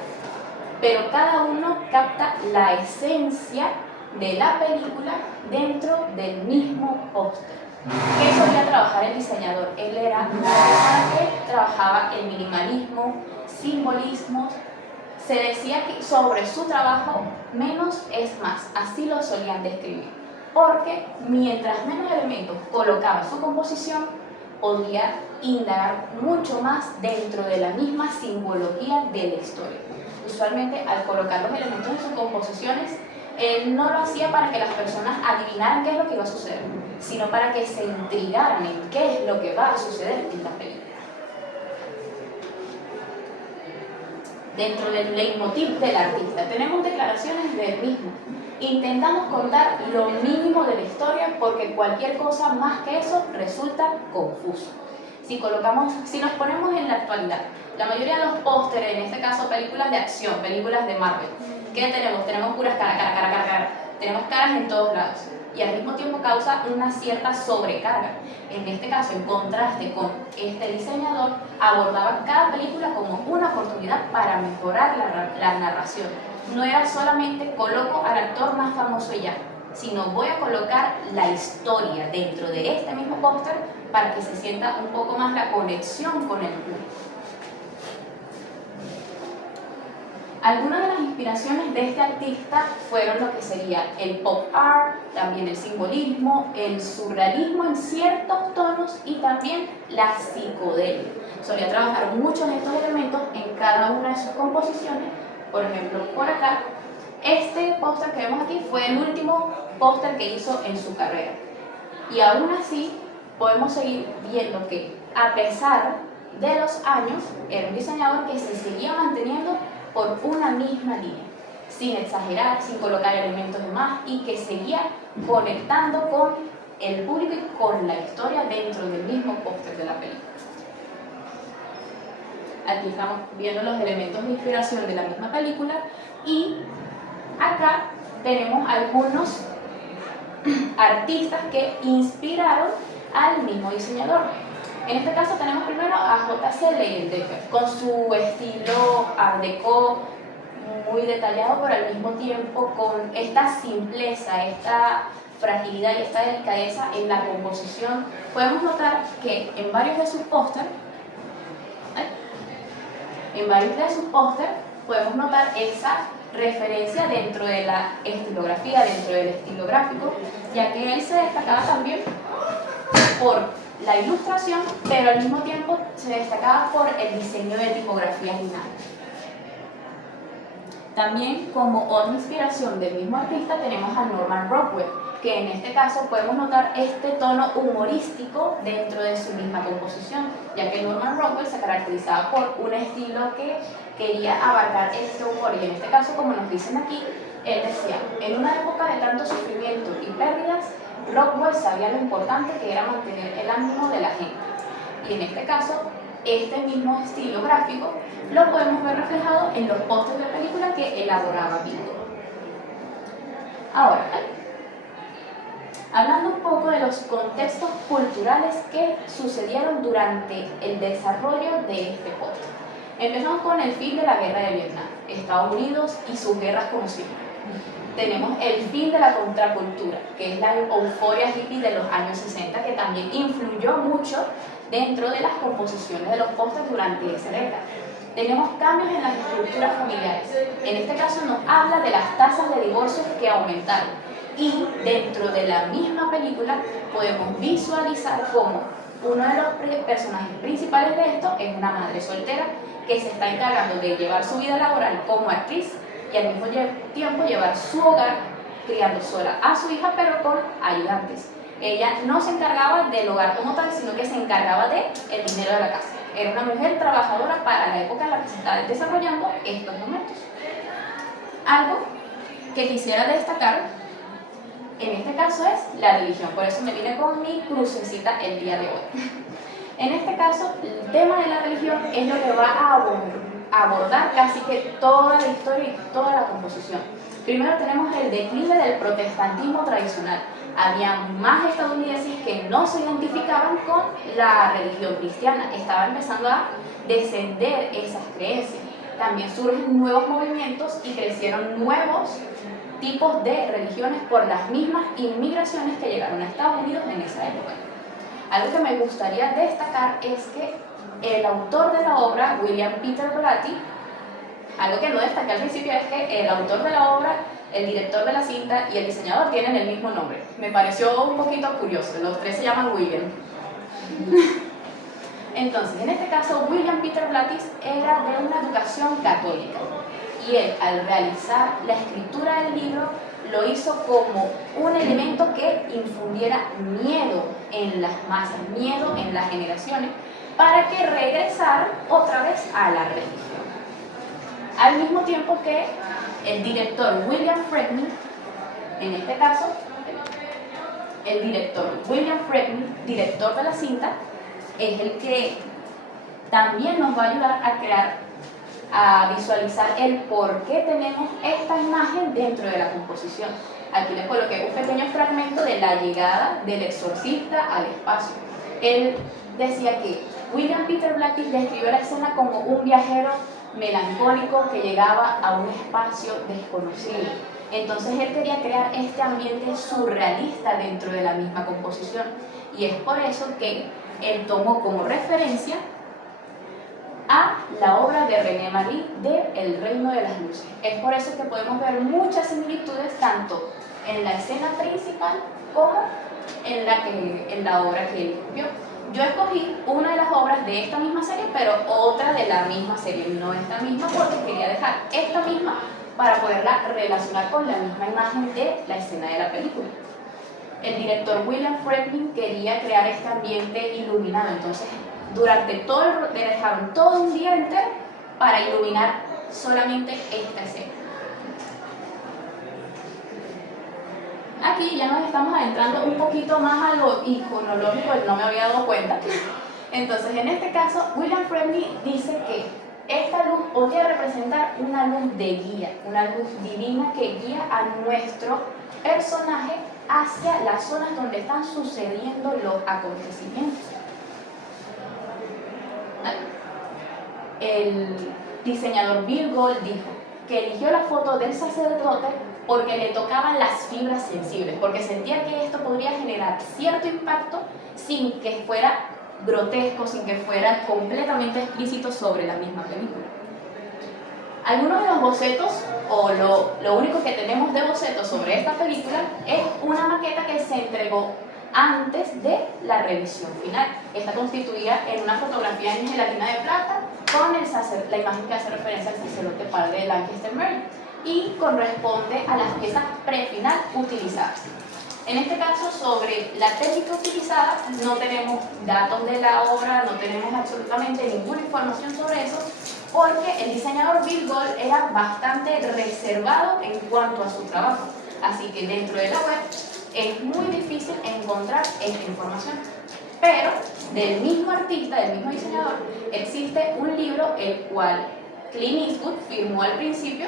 pero cada uno capta la esencia de la película dentro del mismo póster. ¿Qué solía trabajar el diseñador? Él era una persona que trabajaba el minimalismo, simbolismos. Se decía que sobre su trabajo menos es más, así lo solían describir, porque mientras menos elementos colocaba en su composición, podía indagar mucho más dentro de la misma simbología de la historia. Usualmente, al colocar los elementos en sus composiciones, él no lo hacía para que las personas adivinaran qué es lo que iba a suceder, sino para que se intrigaran en qué es lo que va a suceder en la película. dentro del leitmotiv del artista. Tenemos declaraciones del mismo. Intentamos contar lo mínimo de la historia porque cualquier cosa más que eso resulta confuso. Si nos ponemos en la actualidad, la mayoría de los pósteres, en este caso películas de acción, películas de Marvel, ¿qué tenemos? Tenemos puras cara. Tenemos caras en todos lados y al mismo tiempo causa una cierta sobrecarga. En este caso, en contraste con este diseñador, abordaba cada película como una oportunidad para mejorar la narración. No era solamente coloco al actor más famoso y ya, sino voy a colocar la historia dentro de este mismo póster para que se sienta un poco más la conexión con el público. Algunas de las inspiraciones de este artista fueron lo que sería el pop art, también el simbolismo, el surrealismo en ciertos tonos y también la psicodelia. Solía trabajar muchos de estos elementos en cada una de sus composiciones. Por ejemplo, por acá, este póster que vemos aquí fue el último póster que hizo en su carrera. Y aún así, podemos seguir viendo que, a pesar de los años, era un diseñador que se seguía manteniendo por una misma línea, sin exagerar, sin colocar elementos de más y que seguía conectando con el público y con la historia dentro del mismo póster de la película. Aquí estamos viendo los elementos de inspiración de la misma película y acá tenemos algunos artistas que inspiraron al mismo diseñador. En este caso tenemos primero a J.C. Leyendecker, con su estilo art déco muy detallado, pero al mismo tiempo con esta simpleza, esta fragilidad y esta delicadeza en la composición. Podemos notar que en varios de sus pósteres, podemos notar esa referencia dentro de la estilografía, dentro del estilo gráfico, ya que él se destacaba también por la ilustración, pero al mismo tiempo se destacaba por el diseño de tipografías lineales. También, como otra inspiración del mismo artista, tenemos a Norman Rockwell, que en este caso podemos notar este tono humorístico dentro de su misma composición, ya que Norman Rockwell se caracterizaba por un estilo que quería abarcar este humor, y en este caso, como nos dicen aquí, él decía: en una época de tanto sufrimiento y pérdidas, Rockwell sabía lo importante que era mantener el ánimo de la gente. Y en este caso, este mismo estilo gráfico lo podemos ver reflejado en los pósters de la película que elaboraba Pinto. Ahora, hablando un poco de los contextos culturales que sucedieron durante el desarrollo de este póster. Empezamos con el fin de la guerra de Vietnam, Estados Unidos y sus guerras como siempre. Tenemos el fin de la contracultura, que es la euforia hippie de los años 60, que también influyó mucho dentro de las composiciones de los pósters durante esa década. Tenemos cambios en las estructuras familiares. En este caso nos habla de las tasas de divorcios que aumentaron. Y dentro de la misma película podemos visualizar cómo uno de los personajes principales de esto es una madre soltera que se está encargando de llevar su vida laboral como actriz y al mismo tiempo llevar su hogar criando sola a su hija, pero con ayudantes. Ella no se encargaba del hogar como tal, sino que se encargaba del dinero de la casa. Era una mujer trabajadora para la época en la que se está desarrollando estos momentos. Algo que quisiera destacar en este caso es la religión, por eso me vine con mi crucecita el día de hoy. En este caso, el tema de la religión es lo que va a abordar casi que toda la historia y toda la composición. Primero tenemos el declive del protestantismo tradicional. Había más estadounidenses que no se identificaban con la religión cristiana, estaban empezando a descender esas creencias. También surgen nuevos movimientos y crecieron nuevos tipos de religiones por las mismas inmigraciones que llegaron a Estados Unidos en esa época. Algo que me gustaría destacar es que el autor de la obra, William Peter Blatty, algo que no destaqué al principio es que el autor de la obra, el director de la cinta y el diseñador tienen el mismo nombre. Me pareció un poquito curioso, los tres se llaman William. Entonces, en este caso, William Peter Blatty era de una educación católica y él, al realizar la escritura del libro, lo hizo como un elemento que infundiera miedo en las masas, miedo en las generaciones, para que regresaran otra vez a la religión. al mismo tiempo que el director William Friedkin, en este caso, el director William Friedkin, director de la cinta, es el que también nos va a ayudar a visualizar el por qué tenemos esta imagen dentro de la composición. Aquí les coloqué un pequeño fragmento de la llegada del exorcista al espacio. Él decía que William Peter Blatty describió la escena como un viajero melancólico que llegaba a un espacio desconocido. Entonces él quería crear este ambiente surrealista dentro de la misma composición, y es por eso que él tomó como referencia a la obra de René Magritte de El Reino de las Luces. Es por eso que podemos ver muchas similitudes tanto en la escena principal como en la obra que él escogió. Yo escogí una de las obras de esta misma serie, pero otra de la misma serie, no esta misma, porque quería dejar esta misma para poderla relacionar con la misma imagen de la escena de la película. El director William Friedkin quería crear este ambiente iluminado, entonces durante todo le dejaron todo un día entero para iluminar solamente esta escena. Aquí ya nos estamos adentrando un poquito más a lo iconológico, no me había dado cuenta. Entonces, en este caso, William Friedkin dice que esta luz podría representar una luz de guía, una luz divina que guía a nuestro personaje hacia las zonas donde están sucediendo los acontecimientos. El diseñador Bill Gold dijo que eligió la foto del sacerdote porque le tocaban las fibras sensibles, porque sentía que esto podría generar cierto impacto sin que fuera grotesco, sin que fuera completamente explícito sobre la misma película. Algunos de los bocetos, o lo único que tenemos de bocetos sobre esta película, es una maqueta que se entregó antes de la revisión final. Está constituida en una fotografía en gelatina de plata con la imagen que hace referencia al sacerdote padre de Lancaster Mary y corresponde a las piezas prefinal utilizadas. En este caso, sobre la técnica utilizada, no tenemos datos de la obra, no tenemos absolutamente ninguna información sobre eso, porque el diseñador Bill Gold era bastante reservado en cuanto a su trabajo. Así que dentro de la web es muy difícil encontrar esta información. Pero del mismo artista, del mismo diseñador, existe un libro el cual Clint Eastwood firmó al principio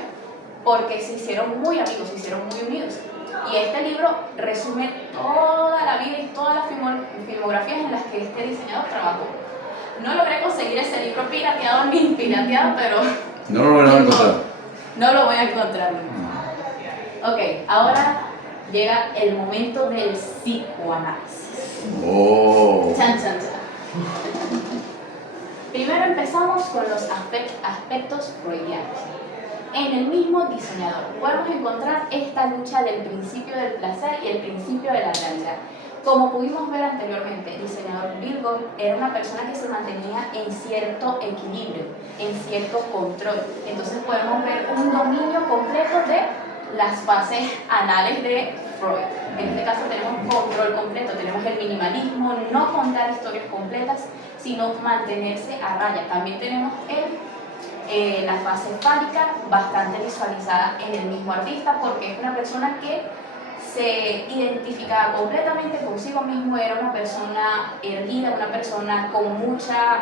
porque se hicieron muy amigos, se hicieron muy unidos. Y este libro resume toda la vida y todas las filmografías en las que este diseñador trabajó. No logré conseguir ese libro pirateado ni pirateado, pero... No lo voy a encontrar. No lo voy a encontrar. Ok, ahora llega el momento del psicoanálisis. Oh. Chan, chan, chan. Primero empezamos con los aspectos freudianos. En el mismo diseñador podemos encontrar esta lucha del principio del placer y el principio de la realidad. Como pudimos ver anteriormente, el diseñador Bill Gold era una persona que se mantenía en cierto equilibrio, en cierto control. Entonces podemos ver un dominio completo de las fases anales de Freud. En este caso tenemos control completo, tenemos el minimalismo, no contar historias completas, sino mantenerse a raya. También tenemos la fase fálica bastante visualizada en el mismo artista, porque es una persona que se identificaba completamente consigo mismo, era una persona erguida, una persona con mucha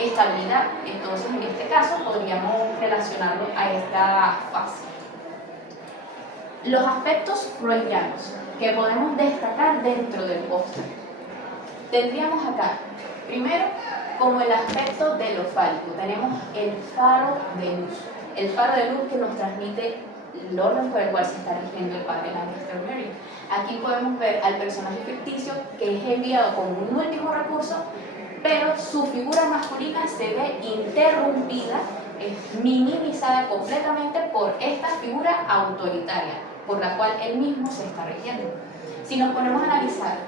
estabilidad. Entonces en este caso podríamos relacionarlo a esta fase. Los aspectos freudianos que podemos destacar dentro del póster. Tendríamos acá, primero, como el aspecto de lo fálico, tenemos el faro de luz. El faro de luz que nos transmite el orden por el cual se está rigiendo el padre Lancaster Mary. Aquí podemos ver al personaje ficticio que es enviado como un último recurso, pero su figura masculina se ve interrumpida, es minimizada completamente por esta figura autoritaria, por la cual él mismo se está rigiendo. Si nos ponemos a analizar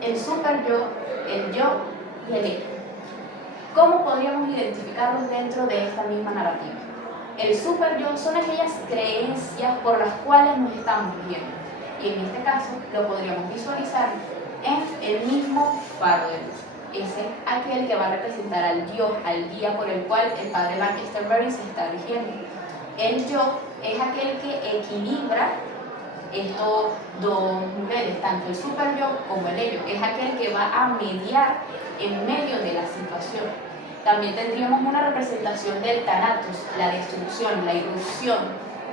el super yo, el yo y el ego, ¿cómo podríamos identificarlos dentro de esta misma narrativa? El super yo son aquellas creencias por las cuales nos estamos rigiendo, y en este caso lo podríamos visualizar en el mismo faro de luz. Es aquel que va a representar al Dios, al guía por el cual el padre Lancaster Mary se está rigiendo. El yo es aquel que equilibra estos dos niveles, tanto el super yo como el ello. Es aquel que va a mediar en medio de la situación. También tendríamos una representación del Thanatos, la destrucción, la irrupción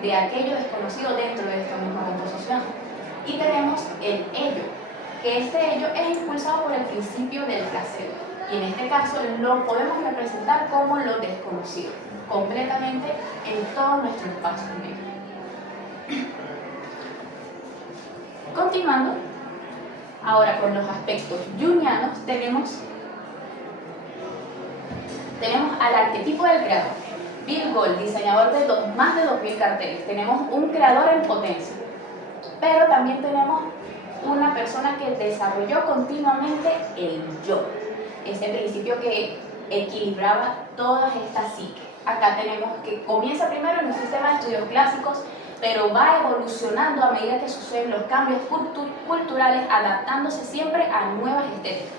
de aquello desconocido dentro de esta misma composición. Y tenemos el ello, que este ello es impulsado por el principio del placer. Y en este caso lo podemos representar como lo desconocido, completamente en todo nuestro espacio negro. Continuando, ahora con los aspectos jungianos, tenemos al arquetipo del creador. Bill Gold, diseñador de más de 2000 carteles. Tenemos un creador en potencia, pero también tenemos una persona que desarrolló continuamente el yo, ese principio que equilibraba todas estas psiques. Acá tenemos que comienza primero en un sistema de estudios clásicos, pero va evolucionando a medida que suceden los cambios culturales, adaptándose siempre a nuevas estéticas.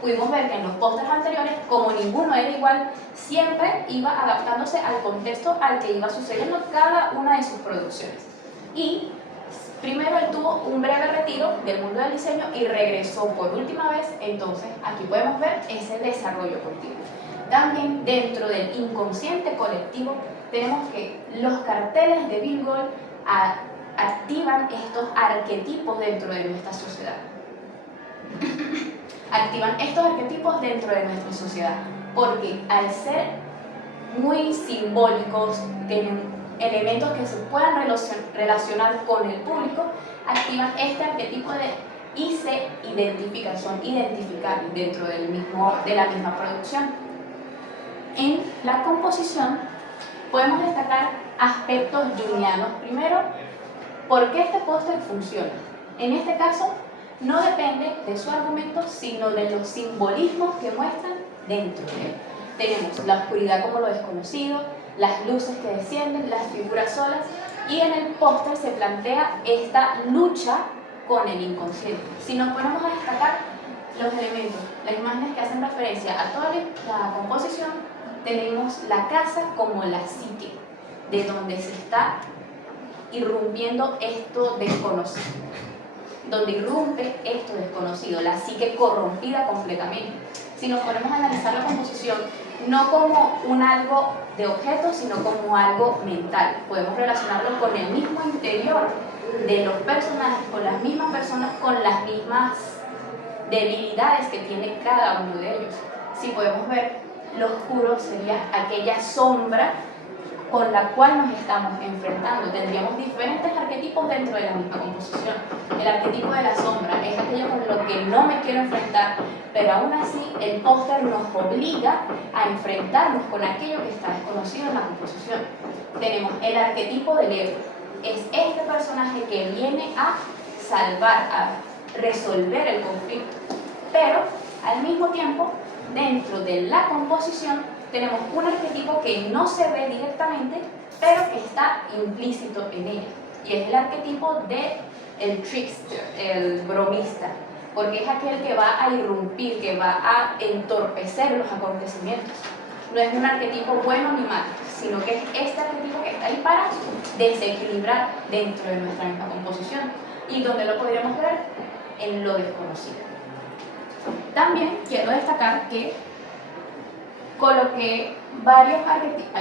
Pudimos ver que en los pósters anteriores, como ninguno era igual, siempre iba adaptándose al contexto al que iba sucediendo cada una de sus producciones. Y primero él tuvo un breve retiro del mundo del diseño y regresó por última vez. Entonces aquí podemos ver ese desarrollo continuo. También dentro del inconsciente colectivo tenemos que los carteles de Bill Gold activan estos arquetipos dentro de nuestra sociedad. Activan estos arquetipos dentro de nuestra sociedad porque al ser muy simbólicos, tienen elementos que se puedan relacionar con el público, activan este arquetipo y se identifican, son identificables dentro de la misma producción. En la composición podemos destacar aspectos jungianos. Primero, ¿por qué este póster funciona? En este caso, no depende de su argumento, sino de los simbolismos que muestran dentro de él. Tenemos la oscuridad como lo desconocido, las luces que descienden, las figuras solas, y en el póster se plantea esta lucha con el inconsciente. Si nos ponemos a destacar los elementos, las imágenes que hacen referencia a toda la composición, tenemos la casa como la psique, de donde se está irrumpiendo esto desconocido, donde irrumpe esto desconocido, la psique corrompida completamente. Si nos ponemos a analizar la composición, no como un algo de objeto, sino como algo mental. Podemos relacionarlo con el mismo interior de los personajes, con las mismas personas, con las mismas debilidades que tiene cada uno de ellos. Si podemos ver, lo oscuro sería aquella sombra con la cual nos estamos enfrentando. Tendríamos diferentes arquetipos dentro de la misma composición. El arquetipo de la sombra es aquello con lo que no me quiero enfrentar, pero aún así el póster nos obliga a enfrentarnos con aquello que está desconocido en la composición. Tenemos el arquetipo del héroe. Es este personaje que viene a salvar, a resolver el conflicto, pero al mismo tiempo, dentro de la composición, tenemos un arquetipo que no se ve directamente, pero que está implícito en ella. Y es el arquetipo del trickster, el bromista, porque es aquel que va a irrumpir, que va a entorpecer los acontecimientos. No es un arquetipo bueno ni malo, sino que es este arquetipo que está ahí para desequilibrar dentro de nuestra misma composición. Y donde lo podríamos ver en lo desconocido. También quiero destacar que coloqué varios arquetipos,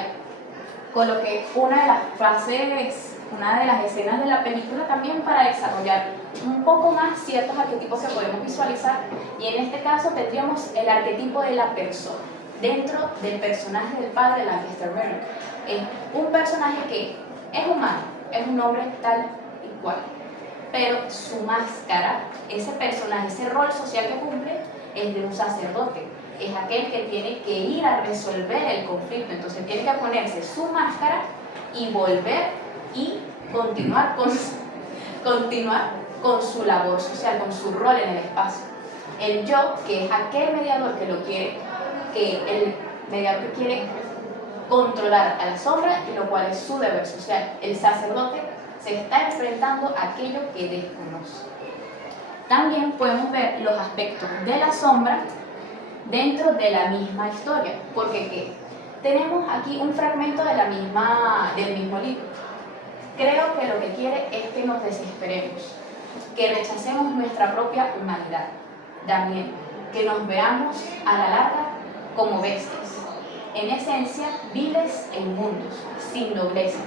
coloqué una de las frases, una de las escenas de la película también para desarrollar un poco más ciertos arquetipos que podemos visualizar, y en este caso tendríamos el arquetipo de la persona dentro del personaje del padre de Lancaster Burner. Es un personaje que es humano, es un hombre tal y cual, pero su máscara, ese personaje, ese rol social que cumple es de un sacerdote. Es aquel que tiene que ir a resolver el conflicto, entonces tiene que ponerse su máscara y volver y continuar con su labor social, con su rol en el espacio. El yo, que es aquel mediador el mediador que quiere controlar a la sombra, y lo cual es su deber social. El sacerdote se está enfrentando a aquello que desconoce. También podemos ver los aspectos de la sombra dentro de la misma historia, porque tenemos aquí un fragmento de del mismo libro. Creo que lo que quiere es que nos desesperemos, que rechacemos nuestra propia humanidad. También, que nos veamos a la larga como bestias, en esencia viles e inmundos, sin nobleza,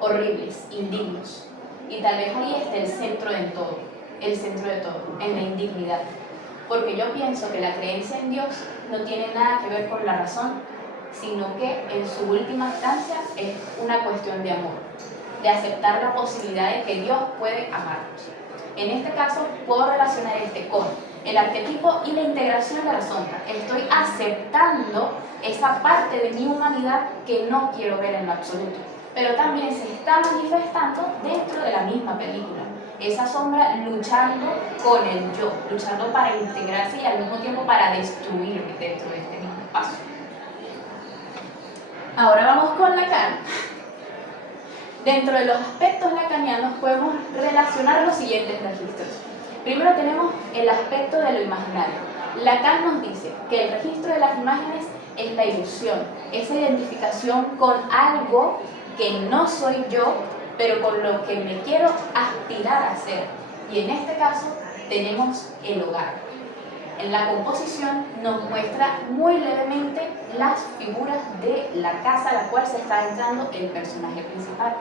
horribles, indignos. Y tal vez ahí esté el centro de todo, en la indignidad. Porque yo pienso que la creencia en Dios no tiene nada que ver con la razón, sino que en su última instancia es una cuestión de amor, de aceptar la posibilidad de que Dios puede amarnos. En este caso, puedo relacionar con el arquetipo y la integración de la sombra. Estoy aceptando esa parte de mi humanidad que no quiero ver en lo absoluto, pero también se está manifestando dentro de la misma película. Esa sombra luchando con el yo, luchando para integrarse y al mismo tiempo para destruirme dentro de este mismo espacio. Ahora vamos con Lacan. Dentro de los aspectos lacanianos podemos relacionar los siguientes registros. Primero tenemos el aspecto de lo imaginario. Lacan nos dice que el registro de las imágenes es la ilusión, esa identificación con algo que no soy yo, pero con lo que me quiero aspirar a ser. Y en este caso tenemos el hogar. En la composición nos muestra muy levemente las figuras de la casa a la cual se está entrando el personaje principal.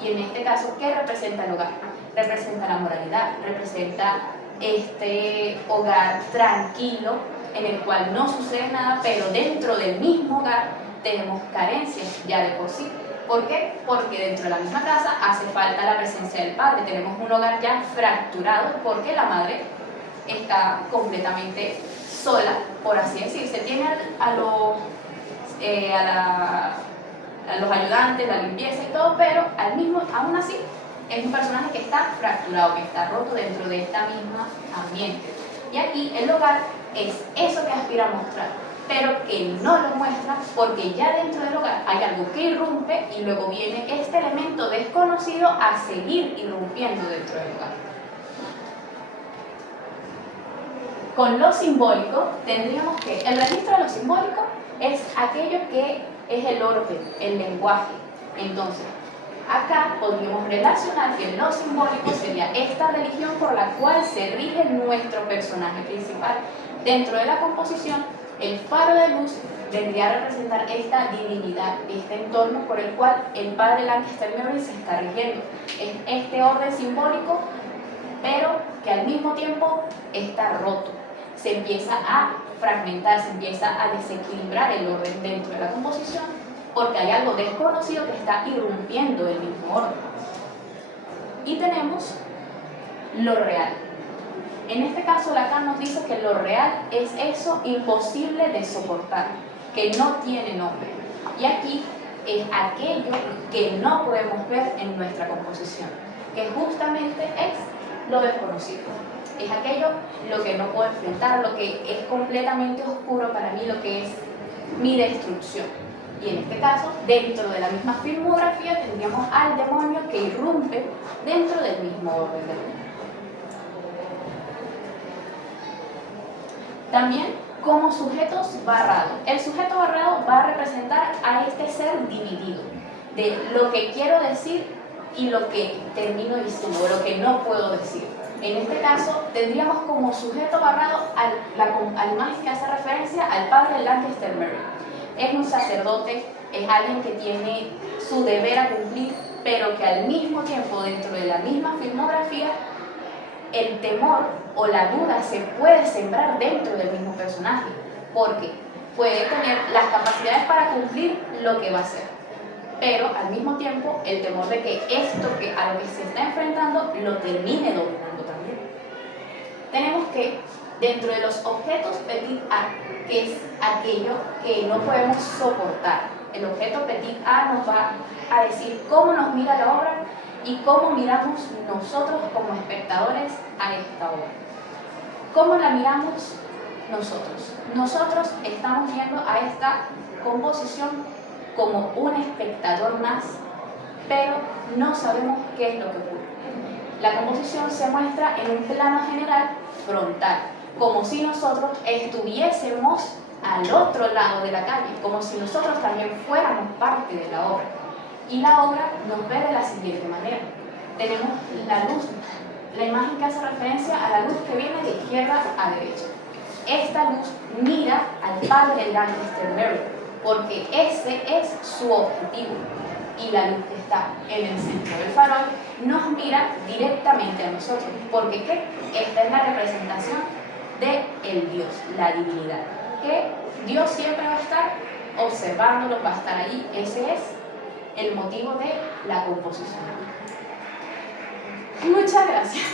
Y en este caso, ¿qué representa el hogar? Representa la moralidad, representa este hogar tranquilo en el cual no sucede nada, pero dentro del mismo hogar tenemos carencias ya de por sí. ¿Por qué? Porque dentro de la misma casa hace falta la presencia del padre. Tenemos un hogar ya fracturado porque la madre está completamente sola, por así decirse. Tiene a los ayudantes, la limpieza y todo, pero aún así es un personaje que está fracturado, que está roto dentro de esta misma ambiente. Y aquí el hogar es eso que aspira a mostrar, pero que no lo muestra porque ya dentro del hogar hay algo que irrumpe y luego viene este elemento desconocido a seguir irrumpiendo dentro del hogar. Con lo simbólico tendríamos que el registro de lo simbólico es aquello que es el orden, el lenguaje. Entonces, acá podríamos relacionar que lo simbólico sería esta religión por la cual se rige nuestro personaje principal. Dentro de la composición, el faro de luz vendría a representar esta divinidad, este entorno por el cual el padre Lancaster Mary se está rigiendo. Es este orden simbólico, pero que al mismo tiempo está roto. Se empieza a fragmentar, se empieza a desequilibrar el orden dentro de la composición porque hay algo desconocido que está irrumpiendo el mismo orden. Y tenemos lo real. En este caso Lacan nos dice que lo real es eso imposible de soportar, que no tiene nombre. Y aquí es aquello que no podemos ver en nuestra composición, que justamente es lo desconocido. Es aquello lo que no puedo enfrentar, lo que es completamente oscuro para mí, lo que es mi destrucción. Y en este caso, dentro de la misma filmografía, tendríamos al demonio que irrumpe dentro del mismo orden del mundo. También como sujetos barrados. El sujeto barrado va a representar a este ser dividido, de lo que quiero decir y lo que termino diciendo, lo que no puedo decir. En este caso, tendríamos como sujeto barrado a la imagen que hace referencia al padre Lancaster Mary. Es un sacerdote, es alguien que tiene su deber a cumplir, pero que al mismo tiempo, dentro de la misma filmografía, el temor o la duda se puede sembrar dentro del mismo personaje, porque puede tener las capacidades para cumplir lo que va a hacer, pero al mismo tiempo el temor de que esto a lo que se está enfrentando lo termine dominando también. Tenemos que dentro de los objetos petit a, que es aquello que no podemos soportar, el objeto petit a nos va a decir cómo nos mira la obra y cómo miramos nosotros como espectadores a esta obra. ¿Cómo la miramos nosotros? Nosotros estamos viendo a esta composición como un espectador más, pero no sabemos qué es lo que ocurre. La composición se muestra en un plano general frontal, como si nosotros estuviésemos al otro lado de la calle, como si nosotros también fuéramos parte de la obra. Y la obra nos ve de la siguiente manera. Tenemos la luz, la imagen que hace referencia a la luz que viene de izquierda a derecha. Esta luz mira al Padre Lancaster Berry, porque ese es su objetivo. Y la luz que está en el centro del farol nos mira directamente a nosotros. ¿Porque qué? Esta es la representación del Dios, la divinidad. Que Dios siempre va a estar observándolos, va a estar ahí. Ese es el motivo de la composición. Muchas gracias.